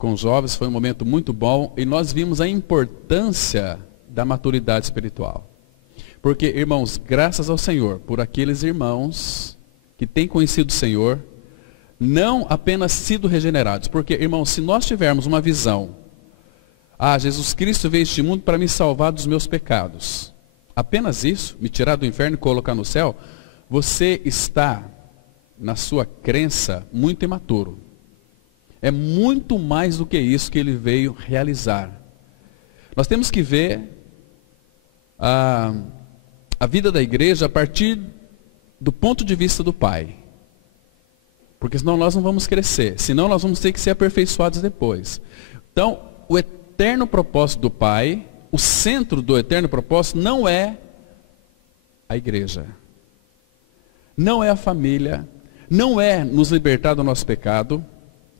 com os jovens, foi um momento muito bom e nós vimos a importância da maturidade espiritual. Porque, irmãos, graças ao Senhor, por aqueles irmãos que têm conhecido o Senhor, não apenas sido regenerados. Porque, irmãos, se nós tivermos uma visão, Jesus Cristo veio a este mundo para me salvar dos meus pecados, apenas isso, me tirar do inferno e colocar no céu, você está, na sua crença, muito imaturo. É muito mais do que isso que ele veio realizar. Nós temos que ver a vida da igreja a partir do ponto de vista do Pai. Porque senão nós não vamos crescer. Senão nós vamos ter que ser aperfeiçoados depois. Então, o eterno propósito do Pai, o centro do eterno propósito não é a igreja. Não é a família. Não é nos libertar do nosso pecado.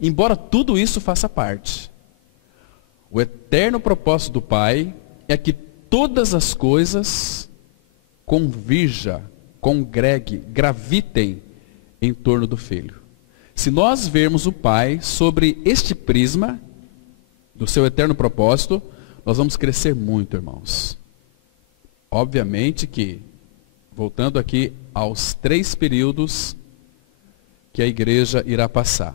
Embora tudo isso faça parte. O eterno propósito do Pai é que todas as coisas convirjam, congreguem, gravitem em torno do Filho. Se nós vermos o Pai sobre este prisma do seu eterno propósito, nós vamos crescer muito, irmãos. Obviamente que, voltando aqui aos 3 períodos que a igreja irá passar.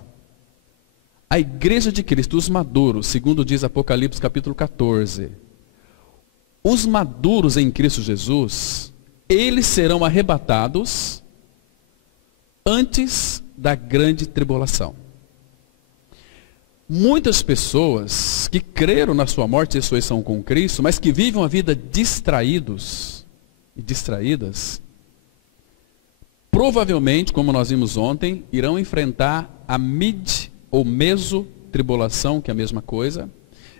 A igreja de Cristo, os maduros, segundo diz Apocalipse capítulo 14, os maduros em Cristo Jesus, eles serão arrebatados antes da grande tribulação. Muitas pessoas que creram na sua morte e ressurreição com Cristo, mas que vivem uma vida distraídos e distraídas, provavelmente, como nós vimos ontem, irão enfrentar a ou meso-tribulação, que é a mesma coisa.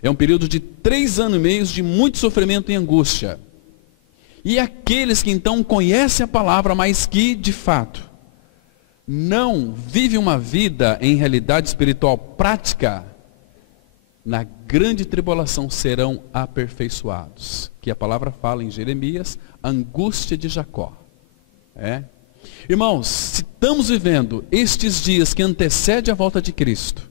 É um período de 3 anos e meio de muito sofrimento e angústia. E aqueles que então conhecem a palavra, mas que, de fato, não vivem uma vida em realidade espiritual prática, na grande tribulação serão aperfeiçoados. Que a palavra fala em Jeremias, angústia de Jacó. Irmãos, se estamos vivendo estes dias que antecedem a volta de Cristo,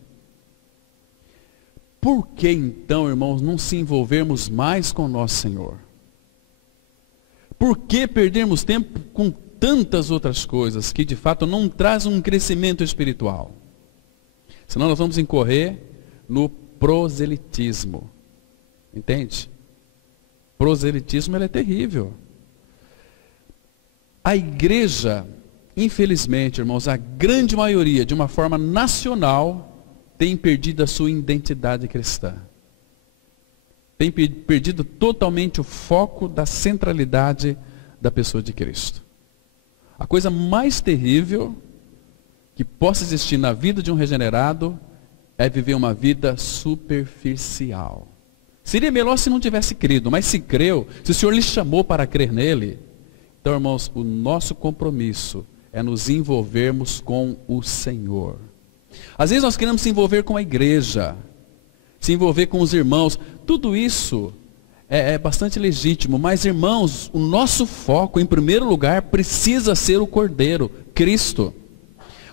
por que então, irmãos, não se envolvermos mais com o nosso Senhor? Por que perdermos tempo com tantas outras coisas que de fato não trazem um crescimento espiritual? Senão nós vamos incorrer no proselitismo. Entende? Proselitismo ele é terrível. A igreja, infelizmente, irmãos, a grande maioria, de uma forma nacional, tem perdido a sua identidade cristã. Tem perdido totalmente o foco da centralidade da pessoa de Cristo. A coisa mais terrível que possa existir na vida de um regenerado é viver uma vida superficial. Seria melhor se não tivesse crido, mas se creu, se o Senhor lhe chamou para crer nele. Então, irmãos, o nosso compromisso é nos envolvermos com o Senhor. Às vezes nós queremos se envolver com a igreja, se envolver com os irmãos. Tudo isso é bastante legítimo, mas, irmãos, o nosso foco, em primeiro lugar, precisa ser o Cordeiro, Cristo.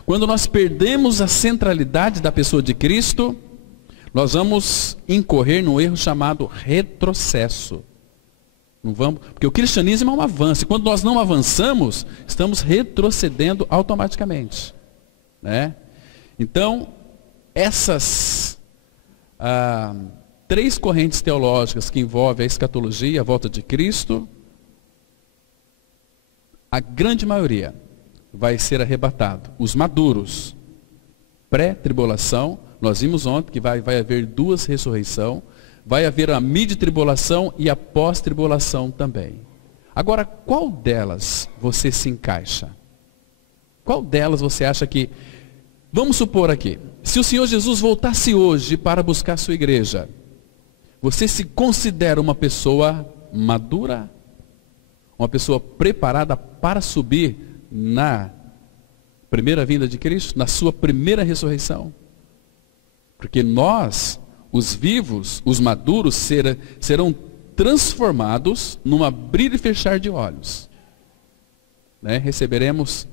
Quando nós perdemos a centralidade da pessoa de Cristo, nós vamos incorrer num erro chamado retrocesso. Não vamos, porque o cristianismo é um avanço, e quando nós não avançamos, estamos retrocedendo automaticamente, né? Então, essas 3 correntes teológicas que envolvem a escatologia, a volta de Cristo, a grande maioria vai ser arrebatado. Os maduros, pré-tribulação, nós vimos ontem que vai haver 2 ressurreições, vai haver a mid-tribulação e a pós-tribulação também. Agora, qual delas você se encaixa? Qual delas você acha que... Vamos supor aqui, se o Senhor Jesus voltasse hoje para buscar a sua igreja, você se considera uma pessoa madura? Uma pessoa preparada para subir na primeira vinda de Cristo? Na sua primeira ressurreição? Porque nós, os vivos, os maduros, serão transformados num abrir e fechar de olhos. Né? Receberemos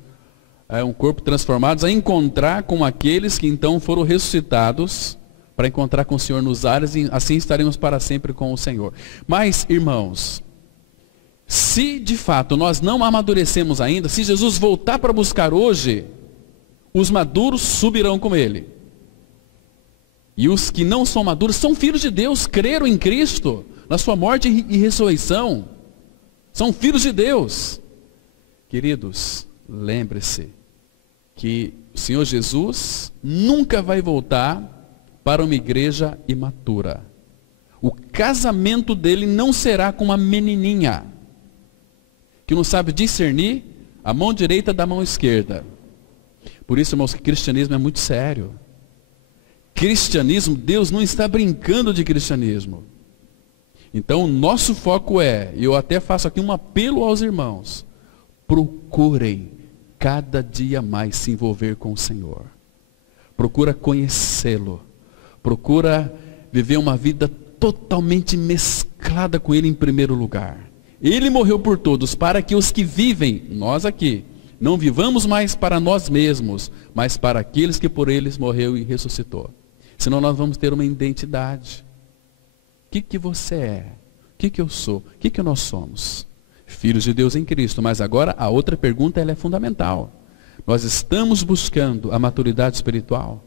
um corpo transformado a encontrar com aqueles que então foram ressuscitados para encontrar com o Senhor nos ares, e assim estaremos para sempre com o Senhor. Mas, irmãos, se de fato nós não amadurecemos ainda, se Jesus voltar para buscar hoje, os maduros subirão com ele. E os que não são maduros são filhos de Deus, creram em Cristo, na sua morte e ressurreição. São filhos de Deus. Queridos, lembre-se que o Senhor Jesus nunca vai voltar para uma igreja imatura. O casamento dele não será com uma menininha que não sabe discernir a mão direita da mão esquerda. Por isso, irmãos, que cristianismo é muito sério. Cristianismo, Deus não está brincando de cristianismo. Então, o nosso foco é, e eu até faço aqui um apelo aos irmãos, procurem cada dia mais se envolver com o Senhor. Procura conhecê-lo. Procura viver uma vida totalmente mesclada com Ele em primeiro lugar. Ele morreu por todos, para que os que vivem, nós aqui, não vivamos mais para nós mesmos, mas para aqueles que por eles morreu e ressuscitou. Senão nós vamos ter uma identidade. O que você é? O que eu sou? O que nós somos? Filhos de Deus em Cristo. Mas agora a outra pergunta, ela é fundamental. Nós estamos buscando a maturidade espiritual.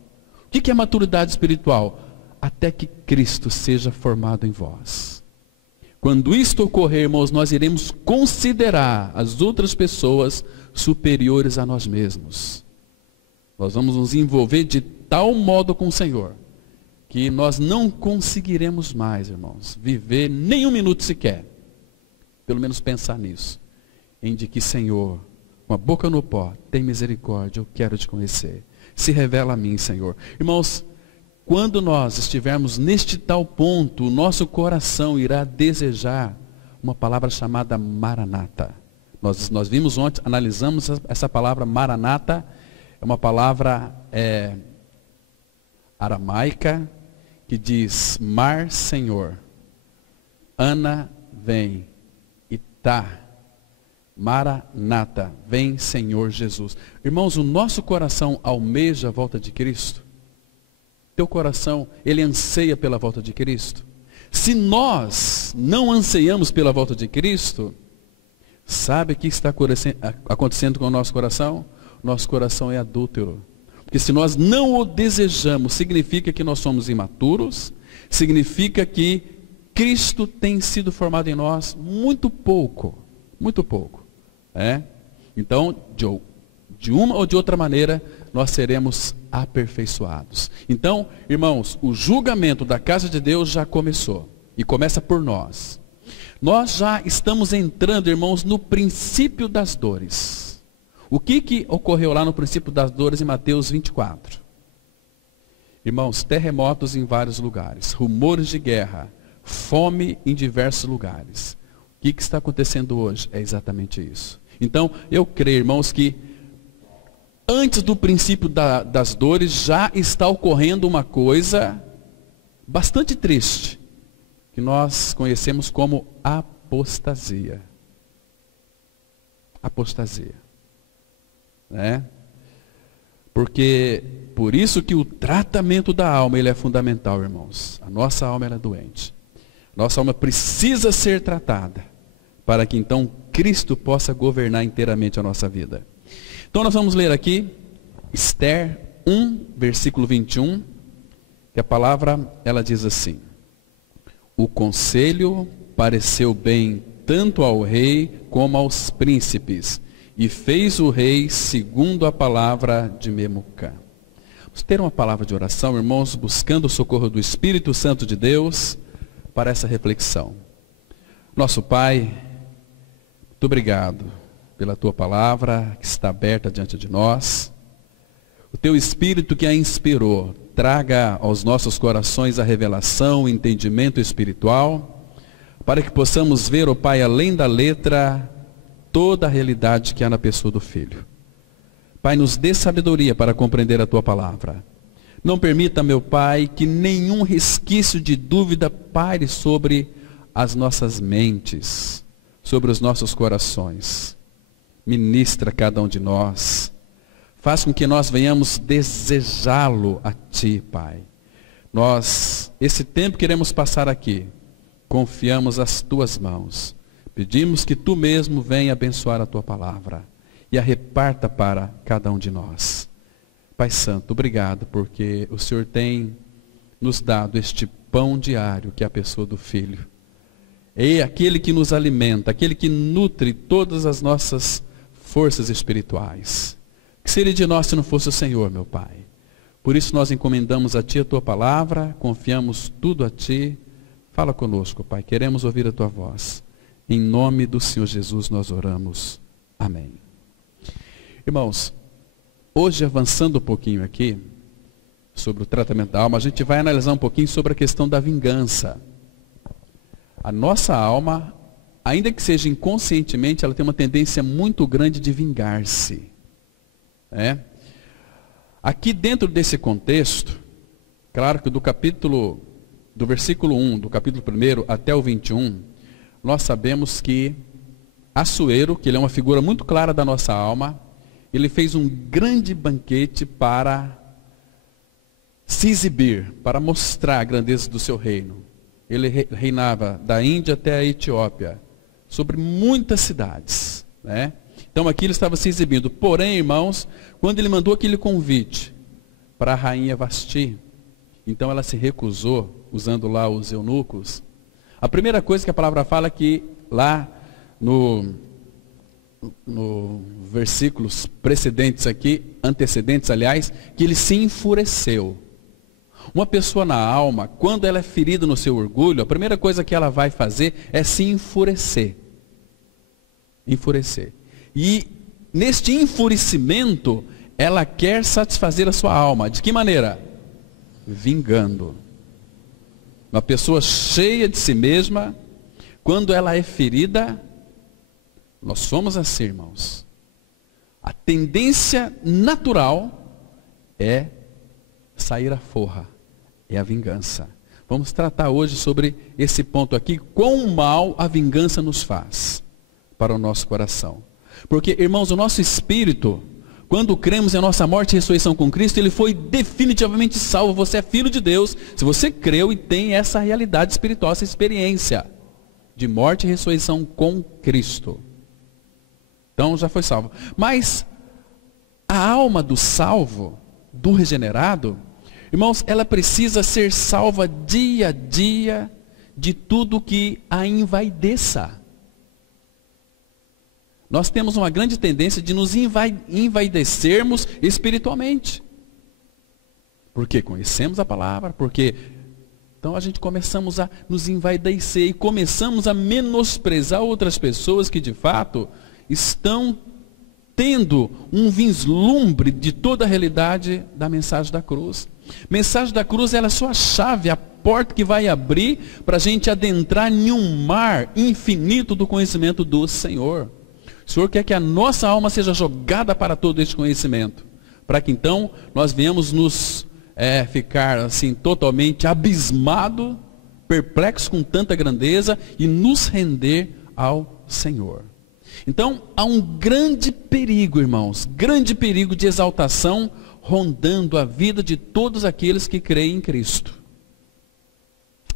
O que é maturidade espiritual? Até que Cristo seja formado em vós. Quando isto ocorrer, irmãos, nós iremos considerar as outras pessoas superiores a nós mesmos. Nós vamos nos envolver de tal modo com o Senhor, que nós não conseguiremos mais, irmãos, viver nem um minuto sequer. Pelo menos pensar nisso. Em de que, Senhor, com a boca no pó, tem misericórdia, eu quero te conhecer. Se revela a mim, Senhor. Irmãos, quando nós estivermos neste tal ponto, o nosso coração irá desejar uma palavra chamada Maranata. Nós vimos ontem, analisamos essa palavra Maranata, é uma palavra aramaica, que diz, Mar, Senhor, Ana, vem, Itá, Maranata, vem, Senhor Jesus. Irmãos, o nosso coração almeja a volta de Cristo. Teu coração, ele anseia pela volta de Cristo. Se nós não anseiamos pela volta de Cristo, sabe o que está acontecendo com o nosso coração? Nosso coração é adúltero. Porque se nós não o desejamos, significa que nós somos imaturos, significa que Cristo tem sido formado em nós muito pouco. Muito pouco. Então, de uma ou de outra maneira, nós seremos aperfeiçoados. Então, irmãos, o julgamento da casa de Deus já começou. E começa por nós. Nós já estamos entrando, irmãos, no princípio das dores. O que ocorreu lá no princípio das dores em Mateus 24? Irmãos, terremotos em vários lugares, rumores de guerra, fome em diversos lugares. O que está acontecendo hoje? É exatamente isso. Então, eu creio, irmãos, que antes do princípio das dores já está ocorrendo uma coisa bastante triste, que nós conhecemos como apostasia. Apostasia. Porque, por isso que o tratamento da alma, ele é fundamental, irmãos. A nossa alma, ela é doente. Nossa alma precisa ser tratada, para que então Cristo possa governar inteiramente a nossa vida. Então nós vamos ler aqui, Esther 1, versículo 21, que a palavra, ela diz assim: o conselho pareceu bem tanto ao rei como aos príncipes, e fez o rei segundo a palavra de Memucã. Vamos ter uma palavra de oração, irmãos, buscando o socorro do Espírito Santo de Deus para essa reflexão. Nosso Pai, muito obrigado pela Tua palavra que está aberta diante de nós. O Teu Espírito que a inspirou, traga aos nossos corações a revelação, o entendimento espiritual, para que possamos ver, ó Pai, além da letra, toda a realidade que há na pessoa do Filho. Pai, nos dê sabedoria para compreender a Tua palavra. Não permita, meu Pai, que nenhum resquício de dúvida paire sobre as nossas mentes, sobre os nossos corações. Ministra cada um de nós. Faz com que nós venhamos desejá-lo a Ti, Pai. esse tempo que iremos passar aqui, confiamos às tuas mãos. Pedimos que tu mesmo venha abençoar a tua palavra e a reparta para cada um de nós. Pai Santo, obrigado porque o Senhor tem nos dado este pão diário que é a pessoa do Filho. É aquele que nos alimenta, aquele que nutre todas as nossas forças espirituais. Que seria de nós se não fosse o Senhor, meu Pai? Por isso nós encomendamos a Ti a Tua palavra, confiamos tudo a Ti. Fala conosco, Pai, queremos ouvir a Tua voz. Em nome do Senhor Jesus nós oramos. Amém. Irmãos, hoje avançando um pouquinho aqui, sobre o tratamento da alma, a gente vai analisar um pouquinho sobre a questão da vingança. A nossa alma, ainda que seja inconscientemente, ela tem uma tendência muito grande de vingar-se. Aqui dentro desse contexto, claro que do versículo 1, do capítulo 1 até o 21, nós sabemos que Assuero, que ele é uma figura muito clara da nossa alma, ele fez um grande banquete para se exibir, para mostrar a grandeza do seu reino. Ele reinava da Índia até a Etiópia, sobre muitas cidades, Então aqui ele estava se exibindo. Porém, irmãos, quando ele mandou aquele convite para a rainha Vasti, então ela se recusou, usando lá os eunucos. A primeira coisa que a palavra fala é que lá no versículos precedentes aqui, antecedentes aliás, que ele se enfureceu. Uma pessoa na alma, quando ela é ferida no seu orgulho, a primeira coisa que ela vai fazer é se enfurecer. Enfurecer. E neste enfurecimento, ela quer satisfazer a sua alma. De que maneira? Vingando. Uma pessoa cheia de si mesma, quando ela é ferida, nós somos assim, irmãos. A tendência natural é sair à forra, é a vingança. Vamos tratar hoje sobre esse ponto aqui, quão mal a vingança nos faz para o nosso coração. Porque, irmãos, o nosso espírito, quando cremos em nossa morte e ressurreição com Cristo, ele foi definitivamente salvo. Você é filho de Deus, se você creu e tem essa realidade espiritual, essa experiência de morte e ressurreição com Cristo. Então já foi salvo. Mas a alma do salvo, do regenerado, irmãos, ela precisa ser salva dia a dia de tudo que a envaideça. Nós temos uma grande tendência de nos envaidecermos espiritualmente. Porque conhecemos a palavra, porque então a gente começamos a nos envaidecer e começamos a menosprezar outras pessoas que de fato estão tendo um vislumbre de toda a realidade da mensagem da cruz. Mensagem da cruz, ela é só a chave, a porta que vai abrir para a gente adentrar em um mar infinito do conhecimento do Senhor. O Senhor quer que a nossa alma seja jogada para todo este conhecimento, para que então nós venhamos nos ficar assim totalmente abismado, perplexo com tanta grandeza e nos render ao Senhor. Então há um grande perigo, irmãos, grande perigo de exaltação rondando a vida de todos aqueles que creem em Cristo,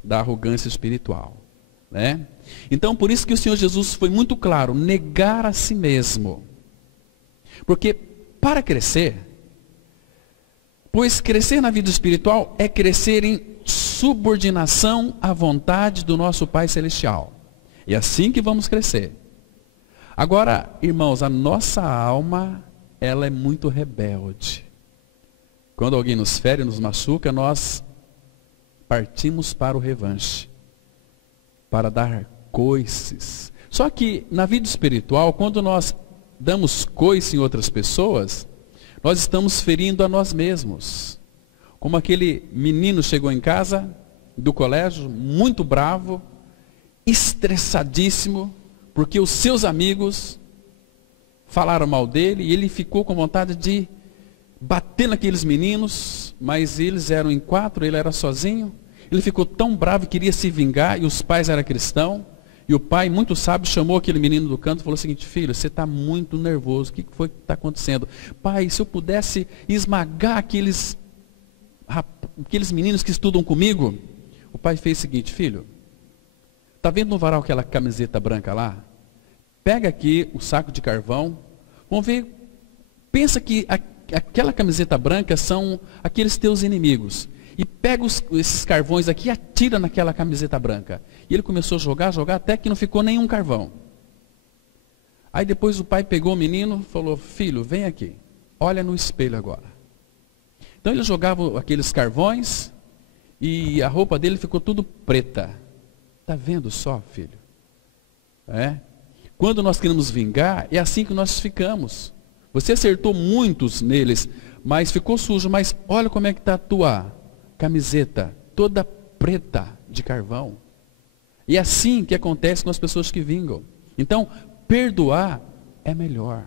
da arrogância espiritual, Então, por isso que o Senhor Jesus foi muito claro, negar a si mesmo. Porque para crescer, pois crescer na vida espiritual é crescer em subordinação à vontade do nosso Pai Celestial. E é assim que vamos crescer. Agora, irmãos, a nossa alma, ela é muito rebelde. Quando alguém nos fere, nos machuca, nós partimos para o revanche, para dar coices. Só que na vida espiritual, quando nós damos coice em outras pessoas, nós estamos ferindo a nós mesmos. Como aquele menino chegou em casa do colégio, muito bravo, estressadíssimo, porque os seus amigos falaram mal dele e ele ficou com vontade de bater naqueles meninos, mas eles eram em 4, ele era sozinho. Ele ficou tão bravo e queria se vingar, e os pais eram cristãos. E o pai, muito sábio, chamou aquele menino do canto e falou o seguinte: filho, você está muito nervoso, o que foi que está acontecendo? Pai, se eu pudesse esmagar aqueles aqueles meninos que estudam comigo, o pai fez o seguinte: filho, está vendo no varal aquela camiseta branca lá? Pega aqui o saco de carvão, vamos ver, pensa que aquela camiseta branca são aqueles teus inimigos. E pega esses carvões aqui e atira naquela camiseta branca. E ele começou a jogar, até que não ficou nenhum carvão. Aí depois o pai pegou o menino e falou: filho, vem aqui, olha no espelho agora. Então ele jogava aqueles carvões e a roupa dele ficou tudo preta. Está vendo só, filho? Quando nós queremos vingar, é assim que nós ficamos. Você acertou muitos neles, mas ficou sujo. Mas olha como é que está a tua camiseta, toda preta de carvão. E é assim que acontece com as pessoas que vingam. Então, perdoar é melhor.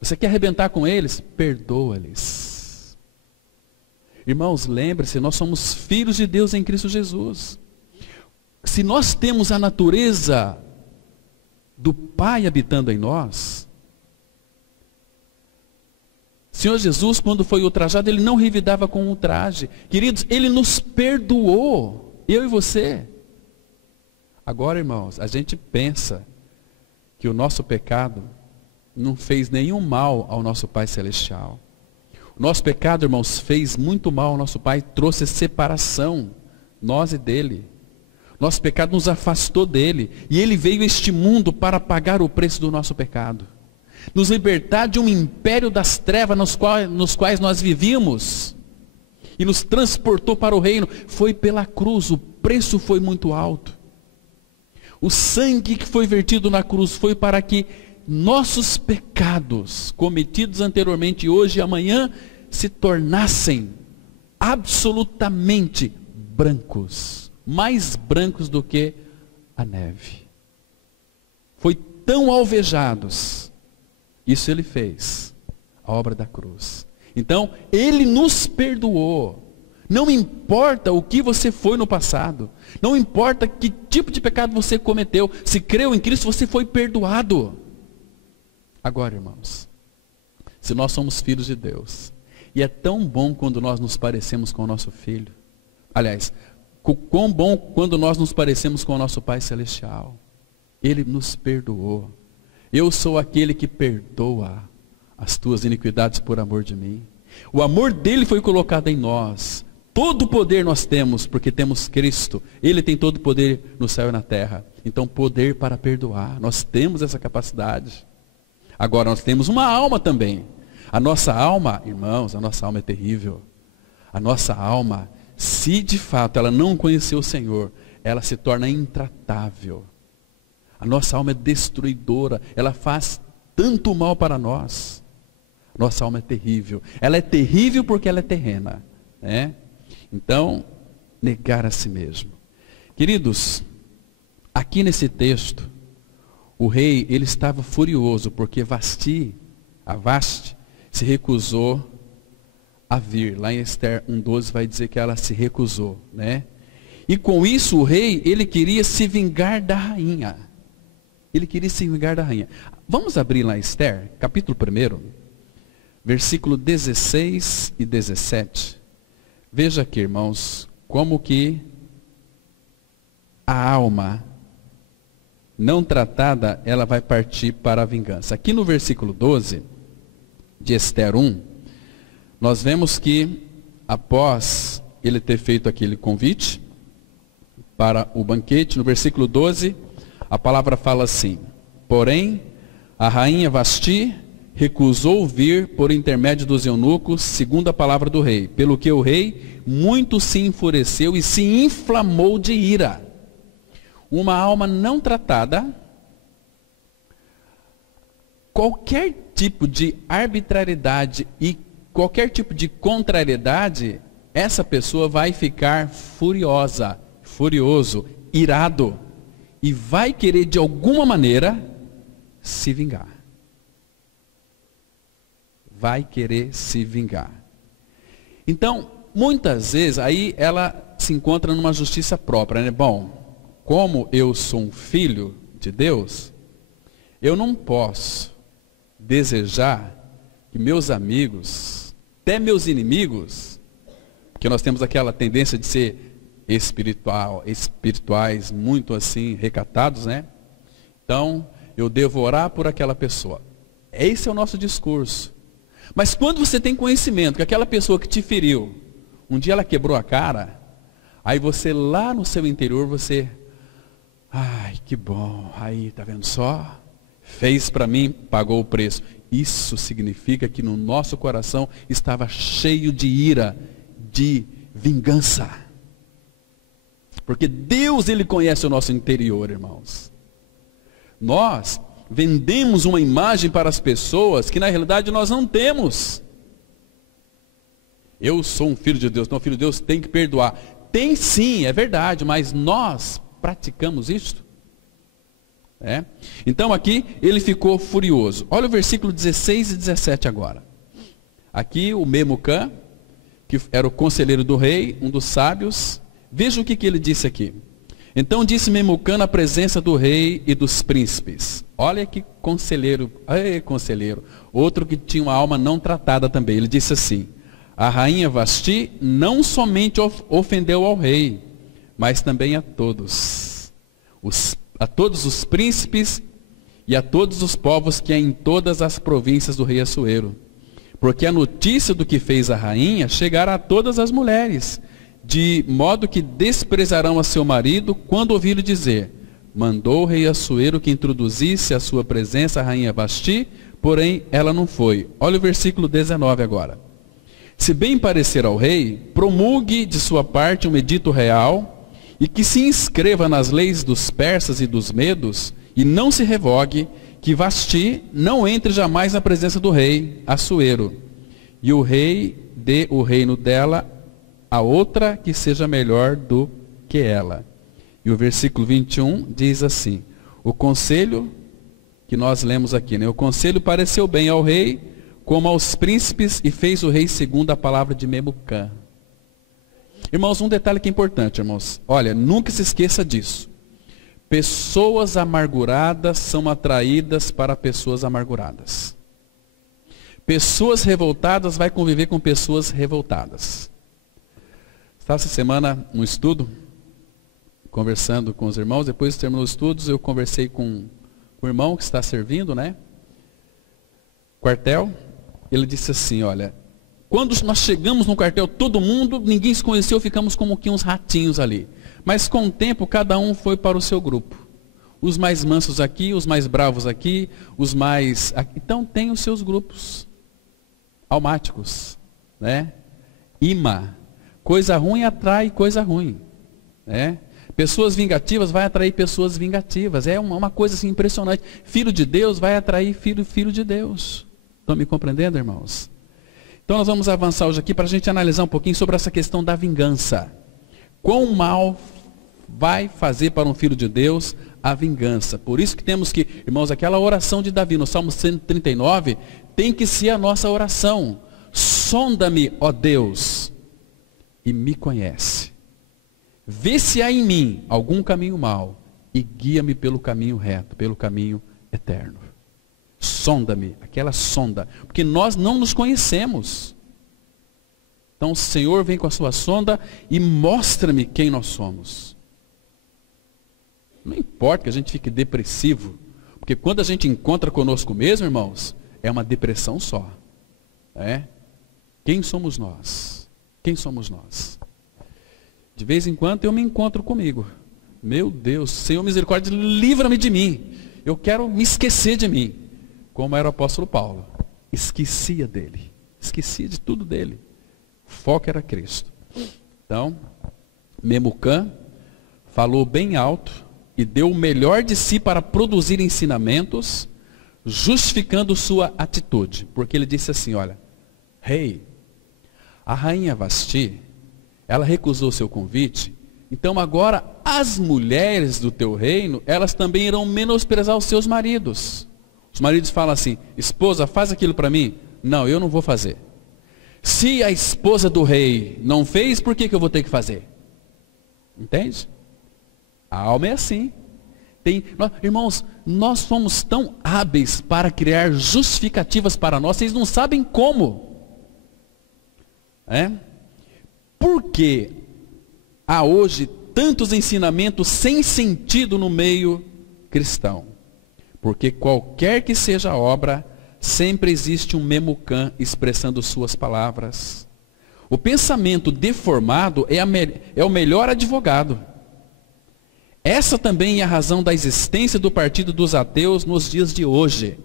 Você quer arrebentar com eles? Perdoa-lhes. Irmãos, lembre-se, nós somos filhos de Deus em Cristo Jesus. Se nós temos a natureza do Pai habitando em nós, Senhor Jesus, quando foi ultrajado, Ele não revidava com ultraje. Queridos, Ele nos perdoou, eu e você. Agora, irmãos, a gente pensa que o nosso pecado não fez nenhum mal ao nosso Pai Celestial. O nosso pecado, irmãos, fez muito mal ao nosso Pai, trouxe separação, nós e dele. Nosso pecado nos afastou dele, e Ele veio a este mundo para pagar o preço do nosso pecado. Nos libertar de um império das trevas nos quais nós vivíamos, e nos transportou para o reino. Foi pela cruz, o preço foi muito alto. O sangue que foi vertido na cruz foi para que nossos pecados, cometidos anteriormente, hoje e amanhã, se tornassem absolutamente brancos, mais brancos do que a neve. Foi tão alvejados. Isso Ele fez, a obra da cruz. Então, Ele nos perdoou. Não importa o que você foi no passado, não importa que tipo de pecado você cometeu, se creu em Cristo, você foi perdoado. Agora, irmãos, se nós somos filhos de Deus, e é tão bom quando nós nos parecemos com o nosso Filho. Aliás, quão bom quando nós nos parecemos com o nosso Pai Celestial. Ele nos perdoou. Eu sou aquele que perdoa as tuas iniquidades por amor de mim. O amor dele foi colocado em nós. Todo o poder nós temos, porque temos Cristo. Ele tem todo o poder no céu e na terra. Então, poder para perdoar. Nós temos essa capacidade. Agora, nós temos uma alma também. A nossa alma, irmãos, a nossa alma é terrível. A nossa alma, se de fato ela não conheceu o Senhor, ela se torna intratável. A nossa alma é destruidora, ela faz tanto mal para nós. Nossa alma é terrível. Ela é terrível porque ela é terrena, né? Então, negar a si mesmo. Queridos, aqui nesse texto, o rei, ele estava furioso porque Vasti se recusou a vir. Lá em Esther 1:12 vai dizer que ela se recusou, né? E com isso o rei, ele queria se vingar da rainha. Ele queria se vingar da rainha. Vamos abrir lá em Esther, capítulo 1, versículo 16 e 17. Veja aqui, irmãos, como que a alma não tratada, ela vai partir para a vingança. Aqui no versículo 12 de Esther 1, nós vemos que após ele ter feito aquele convite para o banquete, no versículo 12, a palavra fala assim: porém, a rainha Vasti recusou vir por intermédio dos eunucos, segundo a palavra do rei, pelo que o rei muito se enfureceu e se inflamou de ira. Uma alma não tratada, qualquer tipo de arbitrariedade e qualquer tipo de contrariedade, essa pessoa vai ficar furiosa, furioso, irado, e vai querer de alguma maneira se vingar. Vai querer se vingar. Então, muitas vezes, aí ela se encontra numa justiça própria, né? Bom, como eu sou um filho de Deus, eu não posso desejar que meus amigos, até meus inimigos, Porque nós temos aquela tendência de ser espirituais, muito assim, recatados, né? Então, eu devo orar por aquela pessoa. Esse é o nosso discurso. Mas quando você tem conhecimento que aquela pessoa que te feriu, um dia ela quebrou a cara, aí você lá no seu interior, você, ai, que bom, aí, tá vendo só? Fez para mim, pagou o preço. Isso significa que no nosso coração estava cheio de ira, de vingança. Porque Deus, Ele conhece o nosso interior, irmãos. Nós vendemos uma imagem para as pessoas que na realidade nós não temos. Eu sou um filho de Deus, então o filho de Deus tem que perdoar. Tem sim, é verdade, mas nós praticamos isto? Então aqui ele ficou furioso. Olha o versículo 16 e 17 agora. Aqui o Memucã, que era o conselheiro do rei, um dos sábios, veja o que ele disse aqui. Então disse Memucã na presença do rei e dos príncipes. Olha que conselheiro, outro que tinha uma alma não tratada também. Ele disse assim: a rainha Vasti não somente ofendeu ao rei, mas também a todos os príncipes e a todos os povos que há em todas as províncias do rei Assuero. Porque a notícia do que fez a rainha chegará a todas as mulheres, de modo que desprezarão a seu marido quando ouvirem dizer: mandou o rei Assuero que introduzisse a sua presença a rainha Vasti, porém ela não foi. Olha o versículo 19 agora. Se bem parecer ao rei, promulgue de sua parte um edito real, e que se inscreva nas leis dos persas e dos medos, e não se revogue, que Vasti não entre jamais na presença do rei Assuero, e o rei dê o reino dela a outra que seja melhor do que ela. E o versículo 21 diz assim: o conselho que nós lemos aqui, né? O conselho pareceu bem ao rei, como aos príncipes, e fez o rei segundo a palavra de Memucã. Irmãos, um detalhe que é importante, irmãos. Olha, nunca se esqueça disso. Pessoas amarguradas são atraídas para pessoas amarguradas. Pessoas revoltadas vai conviver com pessoas revoltadas. Estava essa semana no estudo, conversando com os irmãos. Depois que terminou os estudos, eu conversei com o irmão que está servindo, né? Quartel. Ele disse assim: olha, quando nós chegamos no quartel, todo mundo, ninguém se conheceu, ficamos como que uns ratinhos ali. Mas com o tempo, cada um foi para o seu grupo. Os mais mansos aqui, os mais bravos aqui, os mais... Então tem os seus grupos almáticos, né? Imã. Coisa ruim atrai coisa ruim, né? Pessoas vingativas vai atrair pessoas vingativas. É uma coisa assim impressionante. Filho de Deus vai atrair filho de Deus. Estão me compreendendo, irmãos? Então nós vamos avançar hoje aqui para a gente analisar um pouquinho sobre essa questão da vingança. Quão mal vai fazer para um filho de Deus a vingança? Por isso que temos que, irmãos, aquela oração de Davi no Salmo 139 tem que ser a nossa oração. Sonda-me, ó Deus, e me conhece. Vê se há em mim algum caminho mau e guia-me pelo caminho reto, pelo caminho eterno. Sonda-me, aquela sonda, porque nós não nos conhecemos. Então o Senhor vem com a sua sonda e mostra-me quem nós somos. Não importa que a gente fique depressivo, porque quando a gente encontra conosco mesmo, irmãos, é uma depressão só. Quem somos nós? Quem somos nós? De vez em quando eu me encontro comigo. Meu Deus, Senhor misericórdia, livra-me de mim. Eu quero me esquecer de mim. Como era o apóstolo Paulo. Esquecia dele. Esquecia de tudo dele. O foco era Cristo. Então, Memucã falou bem alto e deu o melhor de si para produzir ensinamentos, justificando sua atitude. Porque ele disse assim, olha, rei, a rainha Vasti, ela recusou seu convite, então agora as mulheres do teu reino, elas também irão menosprezar os seus maridos. Os maridos falam assim, esposa, faz aquilo para mim. Não, eu não vou fazer. Se a esposa do rei não fez, por que eu vou ter que fazer? Entende? A alma é assim. Irmãos, nós somos tão hábeis para criar justificativas para nós, vocês não sabem como. Por que há hoje tantos ensinamentos sem sentido no meio cristão? Porque qualquer que seja a obra, sempre existe um memucã expressando suas palavras. O pensamento deformado é o melhor advogado. Essa também é a razão da existência do Partido dos Ateus nos dias de hoje.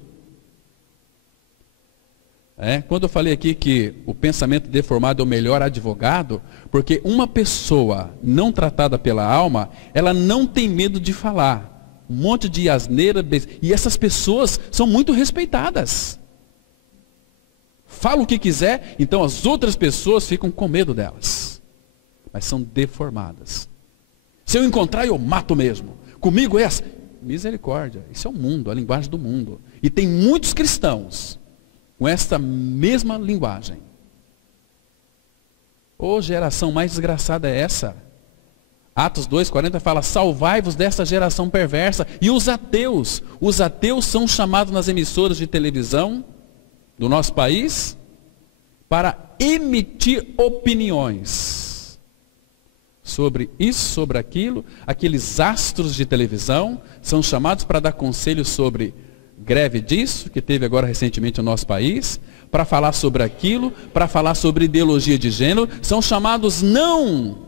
Quando eu falei aqui que o pensamento deformado é o melhor advogado, porque uma pessoa não tratada pela alma, ela não tem medo de falar. Um monte de asneira, e essas pessoas são muito respeitadas. Fala o que quiser, então as outras pessoas ficam com medo delas. Mas são deformadas. Se eu encontrar, eu mato mesmo. Comigo é essa. Misericórdia, isso é o mundo, a linguagem do mundo. E tem muitos cristãos com esta mesma linguagem. Ô, geração mais desgraçada é essa? Atos 2:40 fala: salvai-vos dessa geração perversa. E os ateus são chamados nas emissoras de televisão do nosso país para emitir opiniões sobre isso, sobre aquilo. Aqueles astros de televisão são chamados para dar conselhos sobre greve disso, que teve agora recentemente no nosso país, para falar sobre aquilo, para falar sobre ideologia de gênero. São chamados não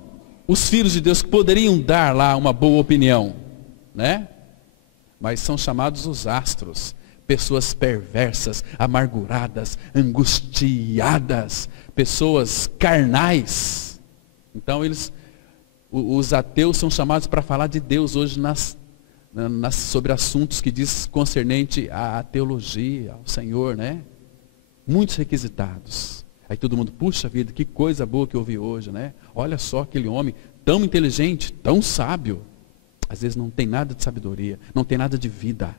os filhos de Deus que poderiam dar lá uma boa opinião, né? Mas são chamados os astros, pessoas perversas, amarguradas, angustiadas, pessoas carnais. Então os ateus são chamados para falar de Deus hoje sobre assuntos que diz concernente à teologia, ao Senhor, né? Muitos requisitados. Aí todo mundo, puxa vida, que coisa boa que eu vi hoje, né? Olha só aquele homem tão inteligente, tão sábio. Às vezes não tem nada de sabedoria, não tem nada de vida.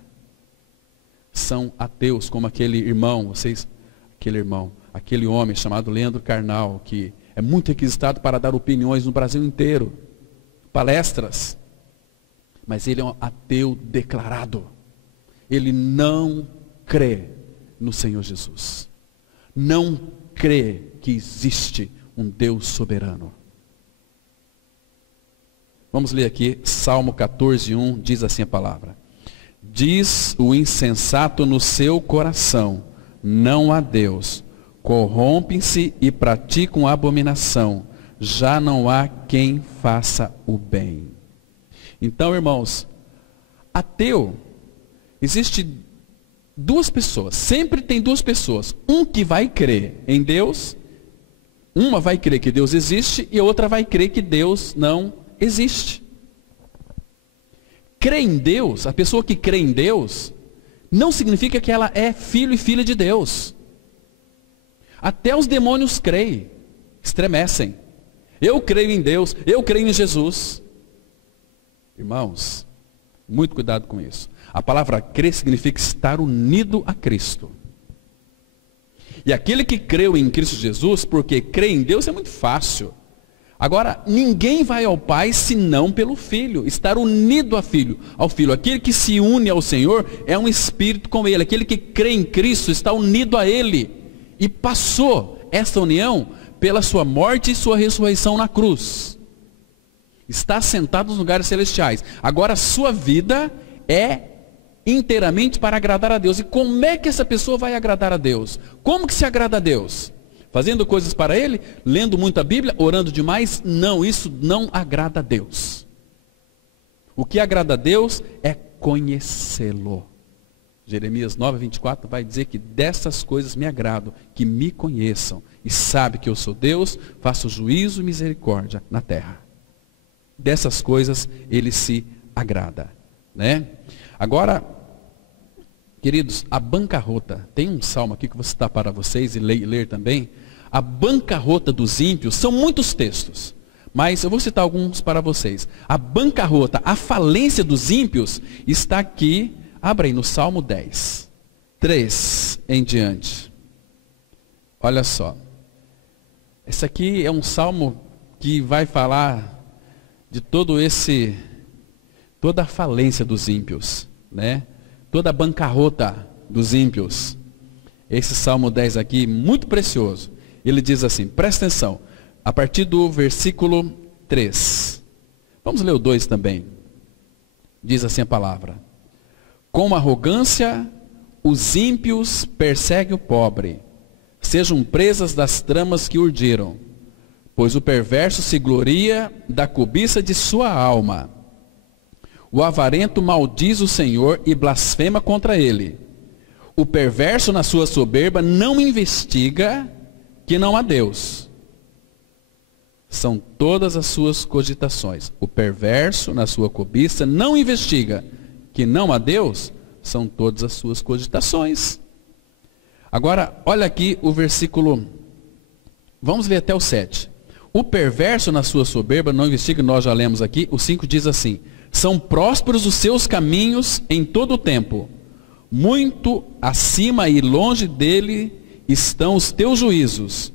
São ateus, como aquele homem chamado Leandro Carnal, que é muito requisitado para dar opiniões no Brasil inteiro, palestras. Mas ele é um ateu declarado. Ele não crê no Senhor Jesus. Não crê que existe um Deus soberano. Vamos ler aqui, Salmo 14:1, diz assim a palavra: diz o insensato no seu coração, não há Deus. Corrompem-se e praticam abominação. Já não há quem faça o bem. Então, irmãos, ateu, existe duas pessoas, sempre tem duas pessoas. Um que vai crer em Deus, uma vai crer que Deus existe e a outra vai crer que Deus não existe. Crer em Deus, a pessoa que crê em Deus, não significa que ela é filho e filha de Deus. Até os demônios creem, estremecem. Eu creio em Deus, eu creio em Jesus. Irmãos, muito cuidado com isso. A palavra crer significa estar unido a Cristo. E aquele que creu em Cristo Jesus, porque crê em Deus é muito fácil. Agora, ninguém vai ao Pai senão pelo Filho. Estar unido ao Filho. Aquele que se une ao Senhor é um espírito com Ele. Aquele que crê em Cristo está unido a Ele. E passou essa união pela sua morte e sua ressurreição na cruz. Está sentado nos lugares celestiais. Agora a sua vida é inteiramente para agradar a Deus. E como é que essa pessoa vai agradar a Deus? Como que se agrada a Deus? Fazendo coisas para Ele? Lendo muito a Bíblia? Orando demais? Não, isso não agrada a Deus. O que agrada a Deus é conhecê-lo. Jeremias 9:24 vai dizer que dessas coisas me agrado, que me conheçam e sabe que eu sou Deus, faço juízo e misericórdia na terra. Dessas coisas Ele se agrada, né? Agora, queridos, a bancarrota, tem um salmo aqui que eu vou citar para vocês e ler também. A bancarrota dos ímpios, são muitos textos, mas eu vou citar alguns para vocês. A bancarrota, a falência dos ímpios está aqui, abre aí no Salmo 10, 3 em diante. Olha só, esse aqui é um salmo que vai falar de toda a falência dos ímpios, né? Toda a bancarrota dos ímpios. Esse Salmo 10 aqui, muito precioso. Ele diz assim, presta atenção. a partir do versículo 3. Vamos ler o 2 também. Diz assim a palavra: com arrogância os ímpios perseguem o pobre, sejam presas das tramas que urdiram, pois o perverso se gloria da cobiça de sua alma. O avarento maldiz o Senhor e blasfema contra ele. O perverso na sua soberba não investiga que não há Deus. São todas as suas cogitações. O perverso na sua cobiça não investiga que não há Deus. São todas as suas cogitações. Agora, olha aqui o versículo. Vamos ler até o 7. O perverso na sua soberba não investiga, nós já lemos aqui. O 5 diz assim: são prósperos os seus caminhos em todo o tempo. Muito acima e longe dele estão os teus juízos.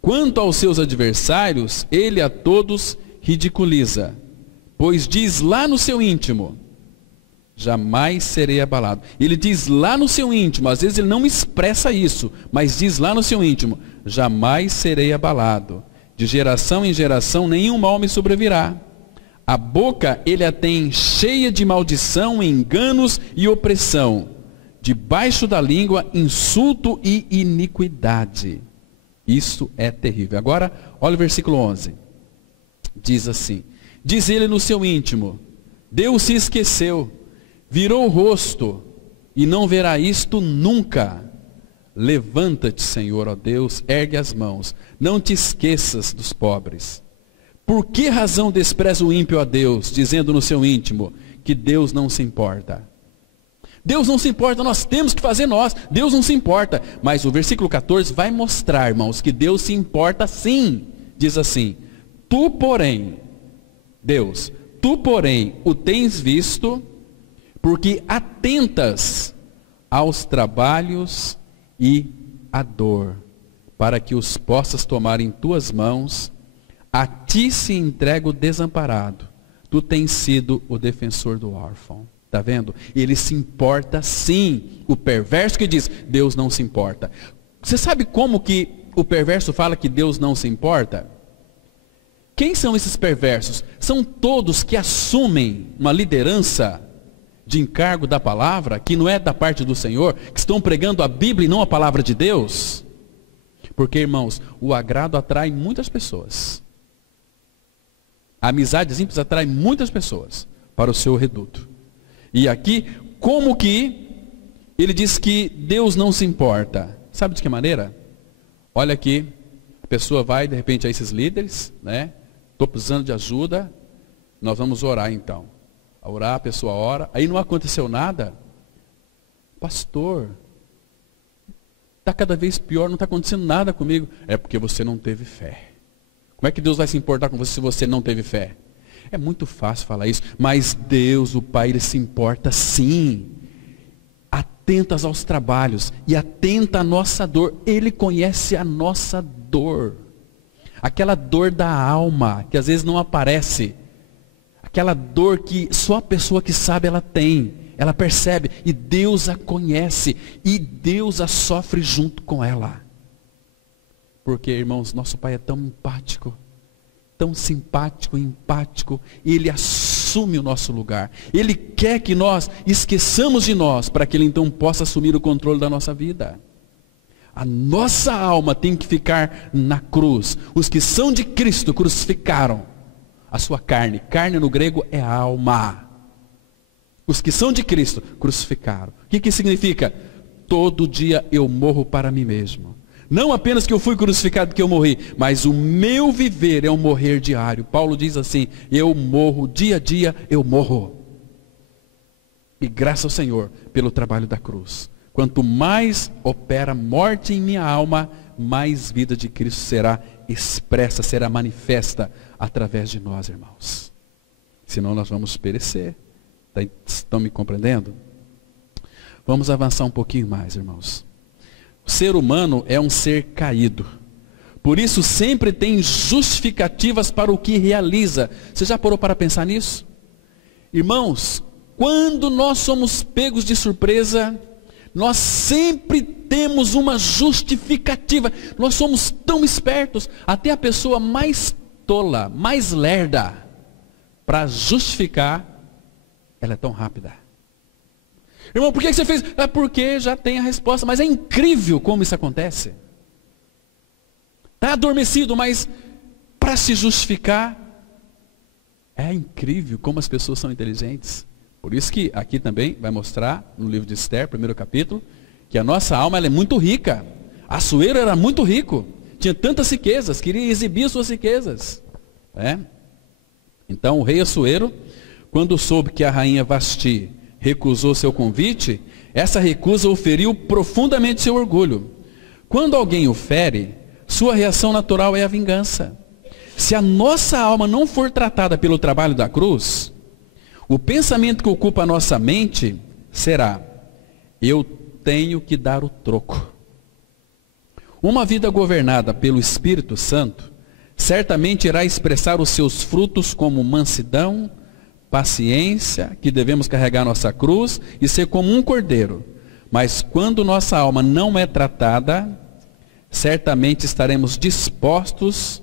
Quanto aos seus adversários, ele a todos ridiculiza. Pois diz lá no seu íntimo: jamais serei abalado. Ele diz lá no seu íntimo, às vezes ele não expressa isso, mas diz lá no seu íntimo: jamais serei abalado. De geração em geração nenhum mal me sobrevirá. A boca ele a tem cheia de maldição, enganos e opressão. Debaixo da língua insulto e iniquidade. Isso é terrível. Agora, olha o versículo 11. Diz assim: diz ele no seu íntimo: Deus se esqueceu, virou o rosto, e não verá isto nunca. Levanta-te, Senhor, ó Deus, ergue as mãos, não te esqueças dos pobres. Por que razão despreza o ímpio a Deus, dizendo no seu íntimo que Deus não se importa? Deus não se importa, nós temos que fazer nós, Deus não se importa. Mas o versículo 14 vai mostrar, irmãos, que Deus se importa sim. Diz assim: tu, porém, Deus, tu, porém, o tens visto, porque atentas aos trabalhos e à dor, para que os possas tomar em tuas mãos. A ti se entrega o desamparado. Tu tens sido o defensor do órfão. Está vendo? Ele se importa sim. O perverso que diz, Deus não se importa. Você sabe como que o perverso fala que Deus não se importa? Quem são esses perversos? São todos que assumem uma liderança de encargo da palavra, que não é da parte do Senhor, que estão pregando a Bíblia e não a palavra de Deus. Porque, irmãos, o agrado atrai muitas pessoas. A amizade simples atrai muitas pessoas para o seu reduto. E aqui, como que ele diz que Deus não se importa? Sabe de que maneira? Olha aqui, a pessoa vai de repente a esses líderes, né? Estou precisando de ajuda, nós vamos orar então. A orar, a pessoa ora, aí não aconteceu nada. Pastor, está cada vez pior, não está acontecendo nada comigo. É porque você não teve fé. Como é que Deus vai se importar com você se você não teve fé? É muito fácil falar isso, mas Deus, o Pai, Ele se importa sim. Atentas aos trabalhos e atenta à nossa dor. Ele conhece a nossa dor. Aquela dor da alma, que às vezes não aparece. Aquela dor que só a pessoa que sabe ela tem. Ela percebe e Deus a conhece. E Deus a sofre junto com ela. Porque, irmãos, nosso Pai é tão empático, tão simpático, empático, e Ele assume o nosso lugar. Ele quer que nós esqueçamos de nós, para que Ele então possa assumir o controle da nossa vida. A nossa alma tem que ficar na cruz. Os que são de Cristo crucificaram a sua carne. Carne no grego é alma. Os que são de Cristo crucificaram. O que significa? Todo dia eu morro para mim mesmo. Não apenas que eu fui crucificado, que eu morri, mas o meu viver é um morrer diário. Paulo diz assim: eu morro, dia a dia eu morro. E graças ao Senhor pelo trabalho da cruz. Quanto mais opera morte em minha alma, mais vida de Cristo será expressa, será manifesta através de nós, irmãos. Senão nós vamos perecer. Estão me compreendendo? Vamos avançar um pouquinho mais, irmãos. O ser humano é um ser caído. Por isso sempre tem justificativas para o que realiza. Você já parou para pensar nisso? Irmãos, quando nós somos pegos de surpresa, Nós sempre temos uma justificativa. Nós somos tão espertos, até a pessoa mais tola, mais lerda, para justificar, ela é tão rápida. Irmão, por que você fez? É porque já tem a resposta. Mas é incrível como isso acontece. Está adormecido, mas para se justificar, é incrível como as pessoas são inteligentes. Por isso que aqui também vai mostrar, no livro de Esther, primeiro capítulo, que a nossa alma ela é muito rica. Assuero era muito rico, tinha tantas riquezas, queria exibir suas riquezas. Então o rei Assuero, quando soube que a rainha Vasti recusou seu convite, essa recusa o feriu profundamente seu orgulho. Quando alguém o fere, sua reação natural é a vingança. Se a nossa alma não for tratada pelo trabalho da cruz, o pensamento que ocupa a nossa mente será: eu tenho que dar o troco. Uma vida governada pelo Espírito Santo certamente irá expressar os seus frutos como mansidão, paciência, que devemos carregar nossa cruz e ser como um cordeiro. Mas quando nossa alma não é tratada, certamente estaremos dispostos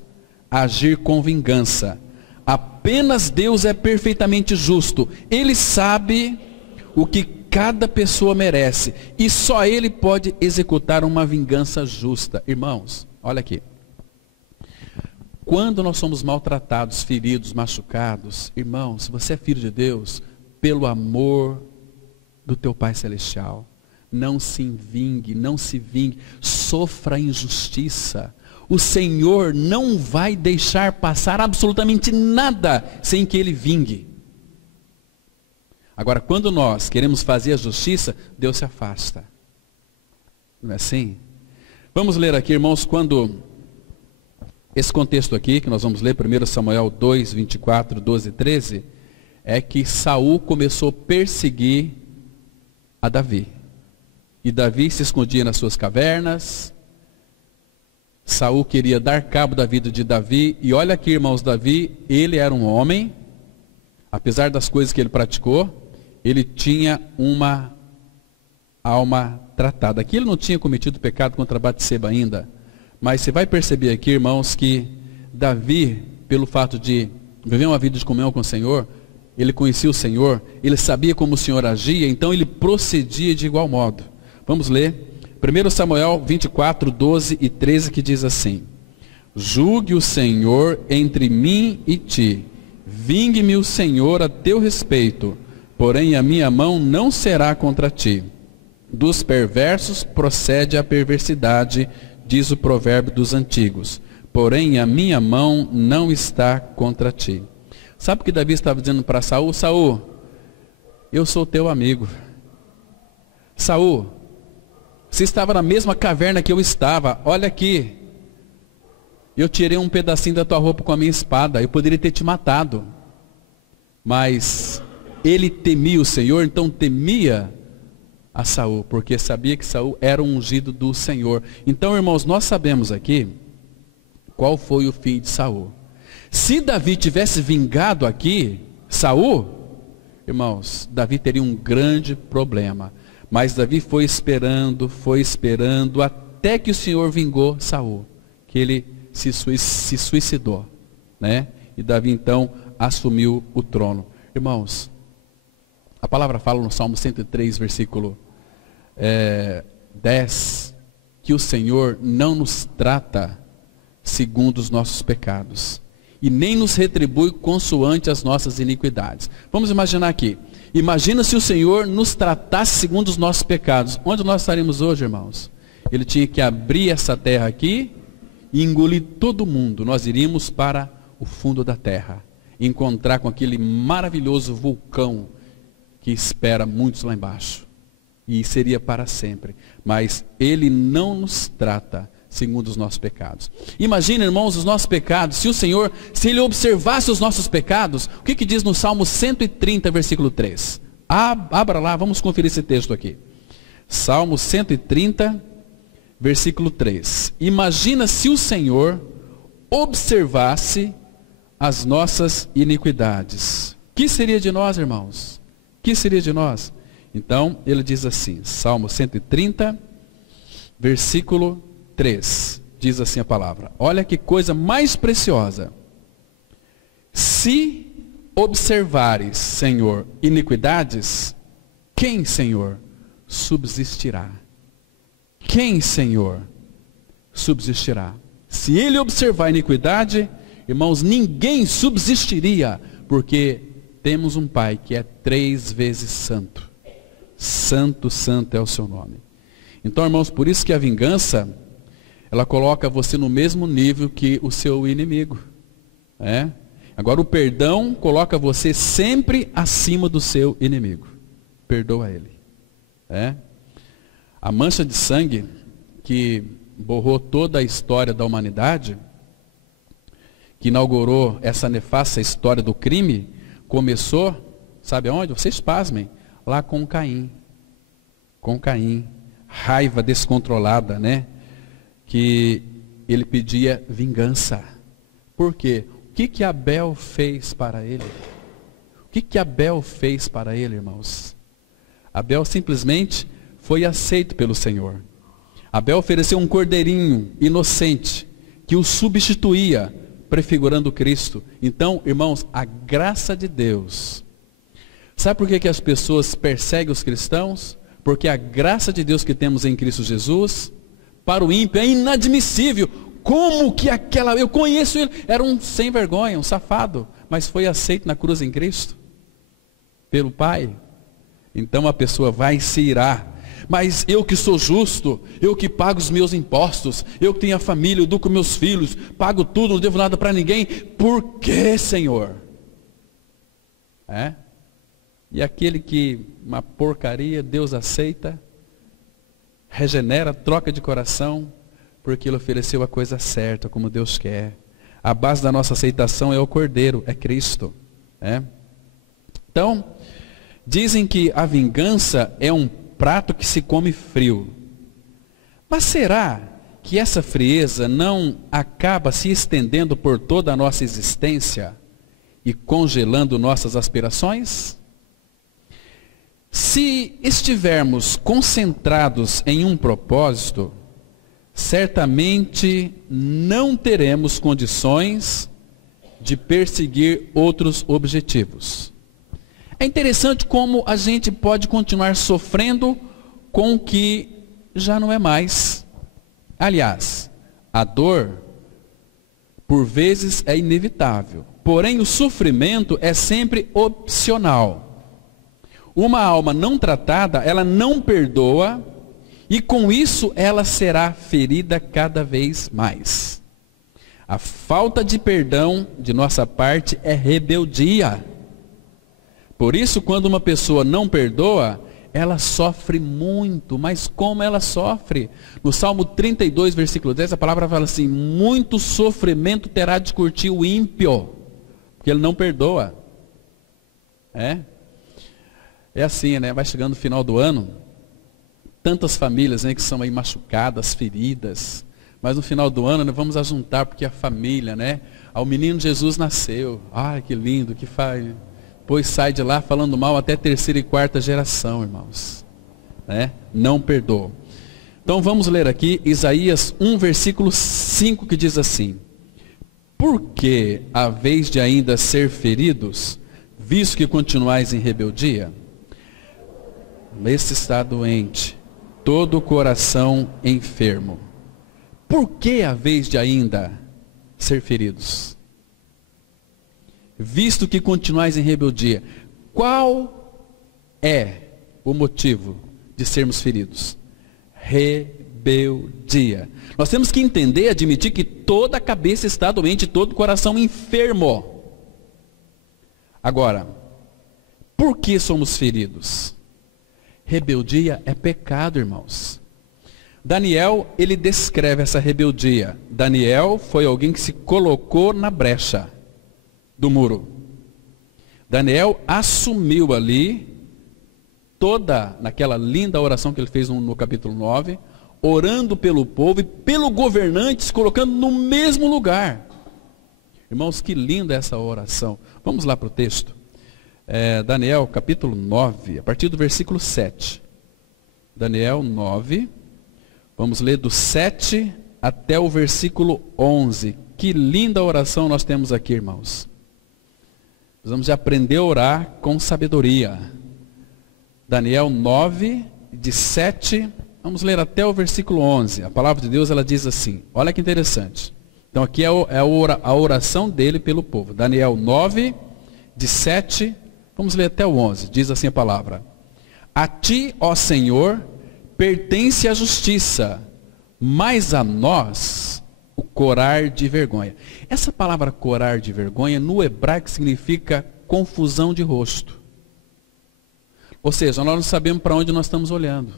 a agir com vingança. Apenas Deus é perfeitamente justo. Ele sabe o que cada pessoa merece. E só Ele pode executar uma vingança justa. Irmãos, olha aqui. Quando nós somos maltratados, feridos, machucados, irmãos, se você é filho de Deus, pelo amor do teu Pai Celestial, não se vingue, sofra injustiça. O Senhor não vai deixar passar absolutamente nada sem que Ele vingue. Agora, quando nós queremos fazer a justiça, Deus se afasta. Não é assim? Vamos ler aqui, irmãos, quando esse contexto aqui, que nós vamos ler, 1 Samuel 2, 24, 12 e 13, é que Saul começou a perseguir a Davi. E Davi se escondia nas suas cavernas. Saul queria dar cabo da vida de Davi. E olha aqui, irmãos, Davi, ele era um homem, apesar das coisas que ele praticou, ele tinha uma alma tratada. Aqui ele não tinha cometido pecado contra Batseba ainda. Mas você vai perceber aqui, irmãos, que Davi, pelo fato de viver uma vida de comunhão com o Senhor, ele conhecia o Senhor, ele sabia como o Senhor agia, então ele procedia de igual modo. Vamos ler 1 Samuel 24, 12 e 13, que diz assim: julgue o Senhor entre mim e ti, vingue-me o Senhor a teu respeito, porém a minha mão não será contra ti. Dos perversos procede a perversidade, diz o provérbio dos antigos, porém a minha mão não está contra ti. Sabe o que Davi estava dizendo para Saul? Saul, eu sou teu amigo. Saul, você estava na mesma caverna que eu estava, olha aqui, eu tirei um pedacinho da tua roupa com a minha espada, eu poderia ter te matado, mas ele temia o Senhor, então temia a Saul, porque sabia que Saul era um ungido do Senhor. Então, irmãos, nós sabemos aqui qual foi o fim de Saul. Se Davi tivesse vingado aqui Saul, irmãos, Davi teria um grande problema. Mas Davi foi esperando, até que o Senhor vingou Saul, que ele se suicidou, né? E Davi então assumiu o trono. Irmãos, a palavra fala no Salmo 103, versículo 10, que o Senhor não nos trata segundo os nossos pecados, e nem nos retribui consoante as nossas iniquidades. Vamos imaginar aqui. Imagina se o Senhor nos tratasse segundo os nossos pecados. Onde nós estaríamos hoje, irmãos? Ele tinha que abrir essa terra aqui e engolir todo mundo. Nós iríamos para o fundo da terra, encontrar com aquele maravilhoso vulcão que espera muitos lá embaixo. E seria para sempre. Mas Ele não nos trata segundo os nossos pecados. Imagina, irmãos, os nossos pecados. Se o Senhor, se Ele observasse os nossos pecados, o que diz no Salmo 130, versículo 3? Abra lá, vamos conferir esse texto aqui. Salmo 130, versículo 3. Imagina se o Senhor observasse as nossas iniquidades. Que seria de nós, irmãos? Que seria de nós? Então, ele diz assim, Salmo 130, versículo 3. Diz assim a palavra: olha que coisa mais preciosa. Se observares, Senhor, iniquidades, quem, Senhor, subsistirá? Quem, Senhor, subsistirá? Se ele observar a iniquidade, irmãos, ninguém subsistiria, porque temos um Pai que é 3 vezes santo. Santo, santo é o seu nome. Então, irmãos, por isso que a vingança, ela coloca você no mesmo nível que o seu inimigo. Agora, o perdão coloca você sempre acima do seu inimigo. Perdoa ele. A mancha de sangue que borrou toda a história da humanidade, que inaugurou essa nefasta história do crime, começou, sabe aonde? Vocês pasmem, lá com Caim. Com Caim. Raiva descontrolada, que ele pedia vingança. Por quê? O que Abel fez para ele? O que Abel fez para ele, irmãos? Abel simplesmente foi aceito pelo Senhor. Abel ofereceu um cordeirinho inocente, que o substituía, prefigurando Cristo. Então, irmãos, a graça de Deus. Sabe por que as pessoas perseguem os cristãos? Porque a graça de Deus que temos em Cristo Jesus, para o ímpio é inadmissível. Como que eu conheço ele, era um sem vergonha, um safado, mas foi aceito na cruz em Cristo, pelo Pai. Então a pessoa vai se irar. Mas eu que sou justo, eu que pago os meus impostos, eu que tenho a família, eu educo meus filhos, pago tudo, não devo nada para ninguém, por que, Senhor? E aquele que, uma porcaria, Deus aceita, regenera, troca de coração, porque ele ofereceu a coisa certa, como Deus quer. A base da nossa aceitação é o Cordeiro, é Cristo. Então, dizem que a vingança é um prato que se come frio. Mas será que essa frieza não acaba se estendendo por toda a nossa existência e congelando nossas aspirações? Se estivermos concentrados em um propósito, certamente não teremos condições de perseguir outros objetivos. É interessante como a gente pode continuar sofrendo com o que já não é mais. Aliás, a dor, por vezes, é inevitável. Porém, o sofrimento é sempre opcional. Uma alma não tratada, ela não perdoa, e com isso ela será ferida cada vez mais. A falta de perdão de nossa parte é rebeldia. Por isso, quando uma pessoa não perdoa, ela sofre muito. Mas como ela sofre? No Salmo 32, versículo 10, a palavra fala assim: muito sofrimento terá de curtir o ímpio, porque ele não perdoa. É assim, vai chegando o final do ano, tantas famílias que são aí machucadas, feridas, mas no final do ano vamos ajuntar, porque a família, o menino Jesus nasceu, ai que lindo, que faz... Pois sai de lá falando mal até 3ª e 4ª geração, irmãos. Não perdoa. Então vamos ler aqui Isaías 1, versículo 5, que diz assim: por que haveis de ainda ser feridos, visto que continuais em rebeldia? Este está doente, todo o coração enfermo. Por que haveis de ainda ser feridos? Visto que continuais em rebeldia. Qual é o motivo de sermos feridos? Rebeldia. Nós temos que entender e admitir que toda a cabeça está doente, todo o coração enfermo. Agora, por que somos feridos? Rebeldia é pecado, irmãos. Daniel, ele descreve essa rebeldia. Daniel foi alguém que se colocou na brecha do muro. Daniel assumiu ali, naquela linda oração que ele fez no capítulo 9, orando pelo povo e pelo governante, se colocando no mesmo lugar. Irmãos, que linda essa oração. Vamos lá para o texto. Daniel capítulo 9, a partir do versículo 7. Daniel 9, vamos ler do 7 até o versículo 11. Que linda oração nós temos aqui, irmãos. Nós vamos aprender a orar com sabedoria. Daniel 9, de 7, vamos ler até o versículo 11. A palavra de Deus, ela diz assim, olha que interessante. Então aqui é a oração dele pelo povo. Daniel 9, de 7, vamos ler até o 11. Diz assim a palavra. A ti, ó Senhor, pertence a justiça, mas a nós o corar de vergonha. Essa palavra corar de vergonha, no hebraico, significa confusão de rosto. Ou seja, nós não sabemos para onde nós estamos olhando.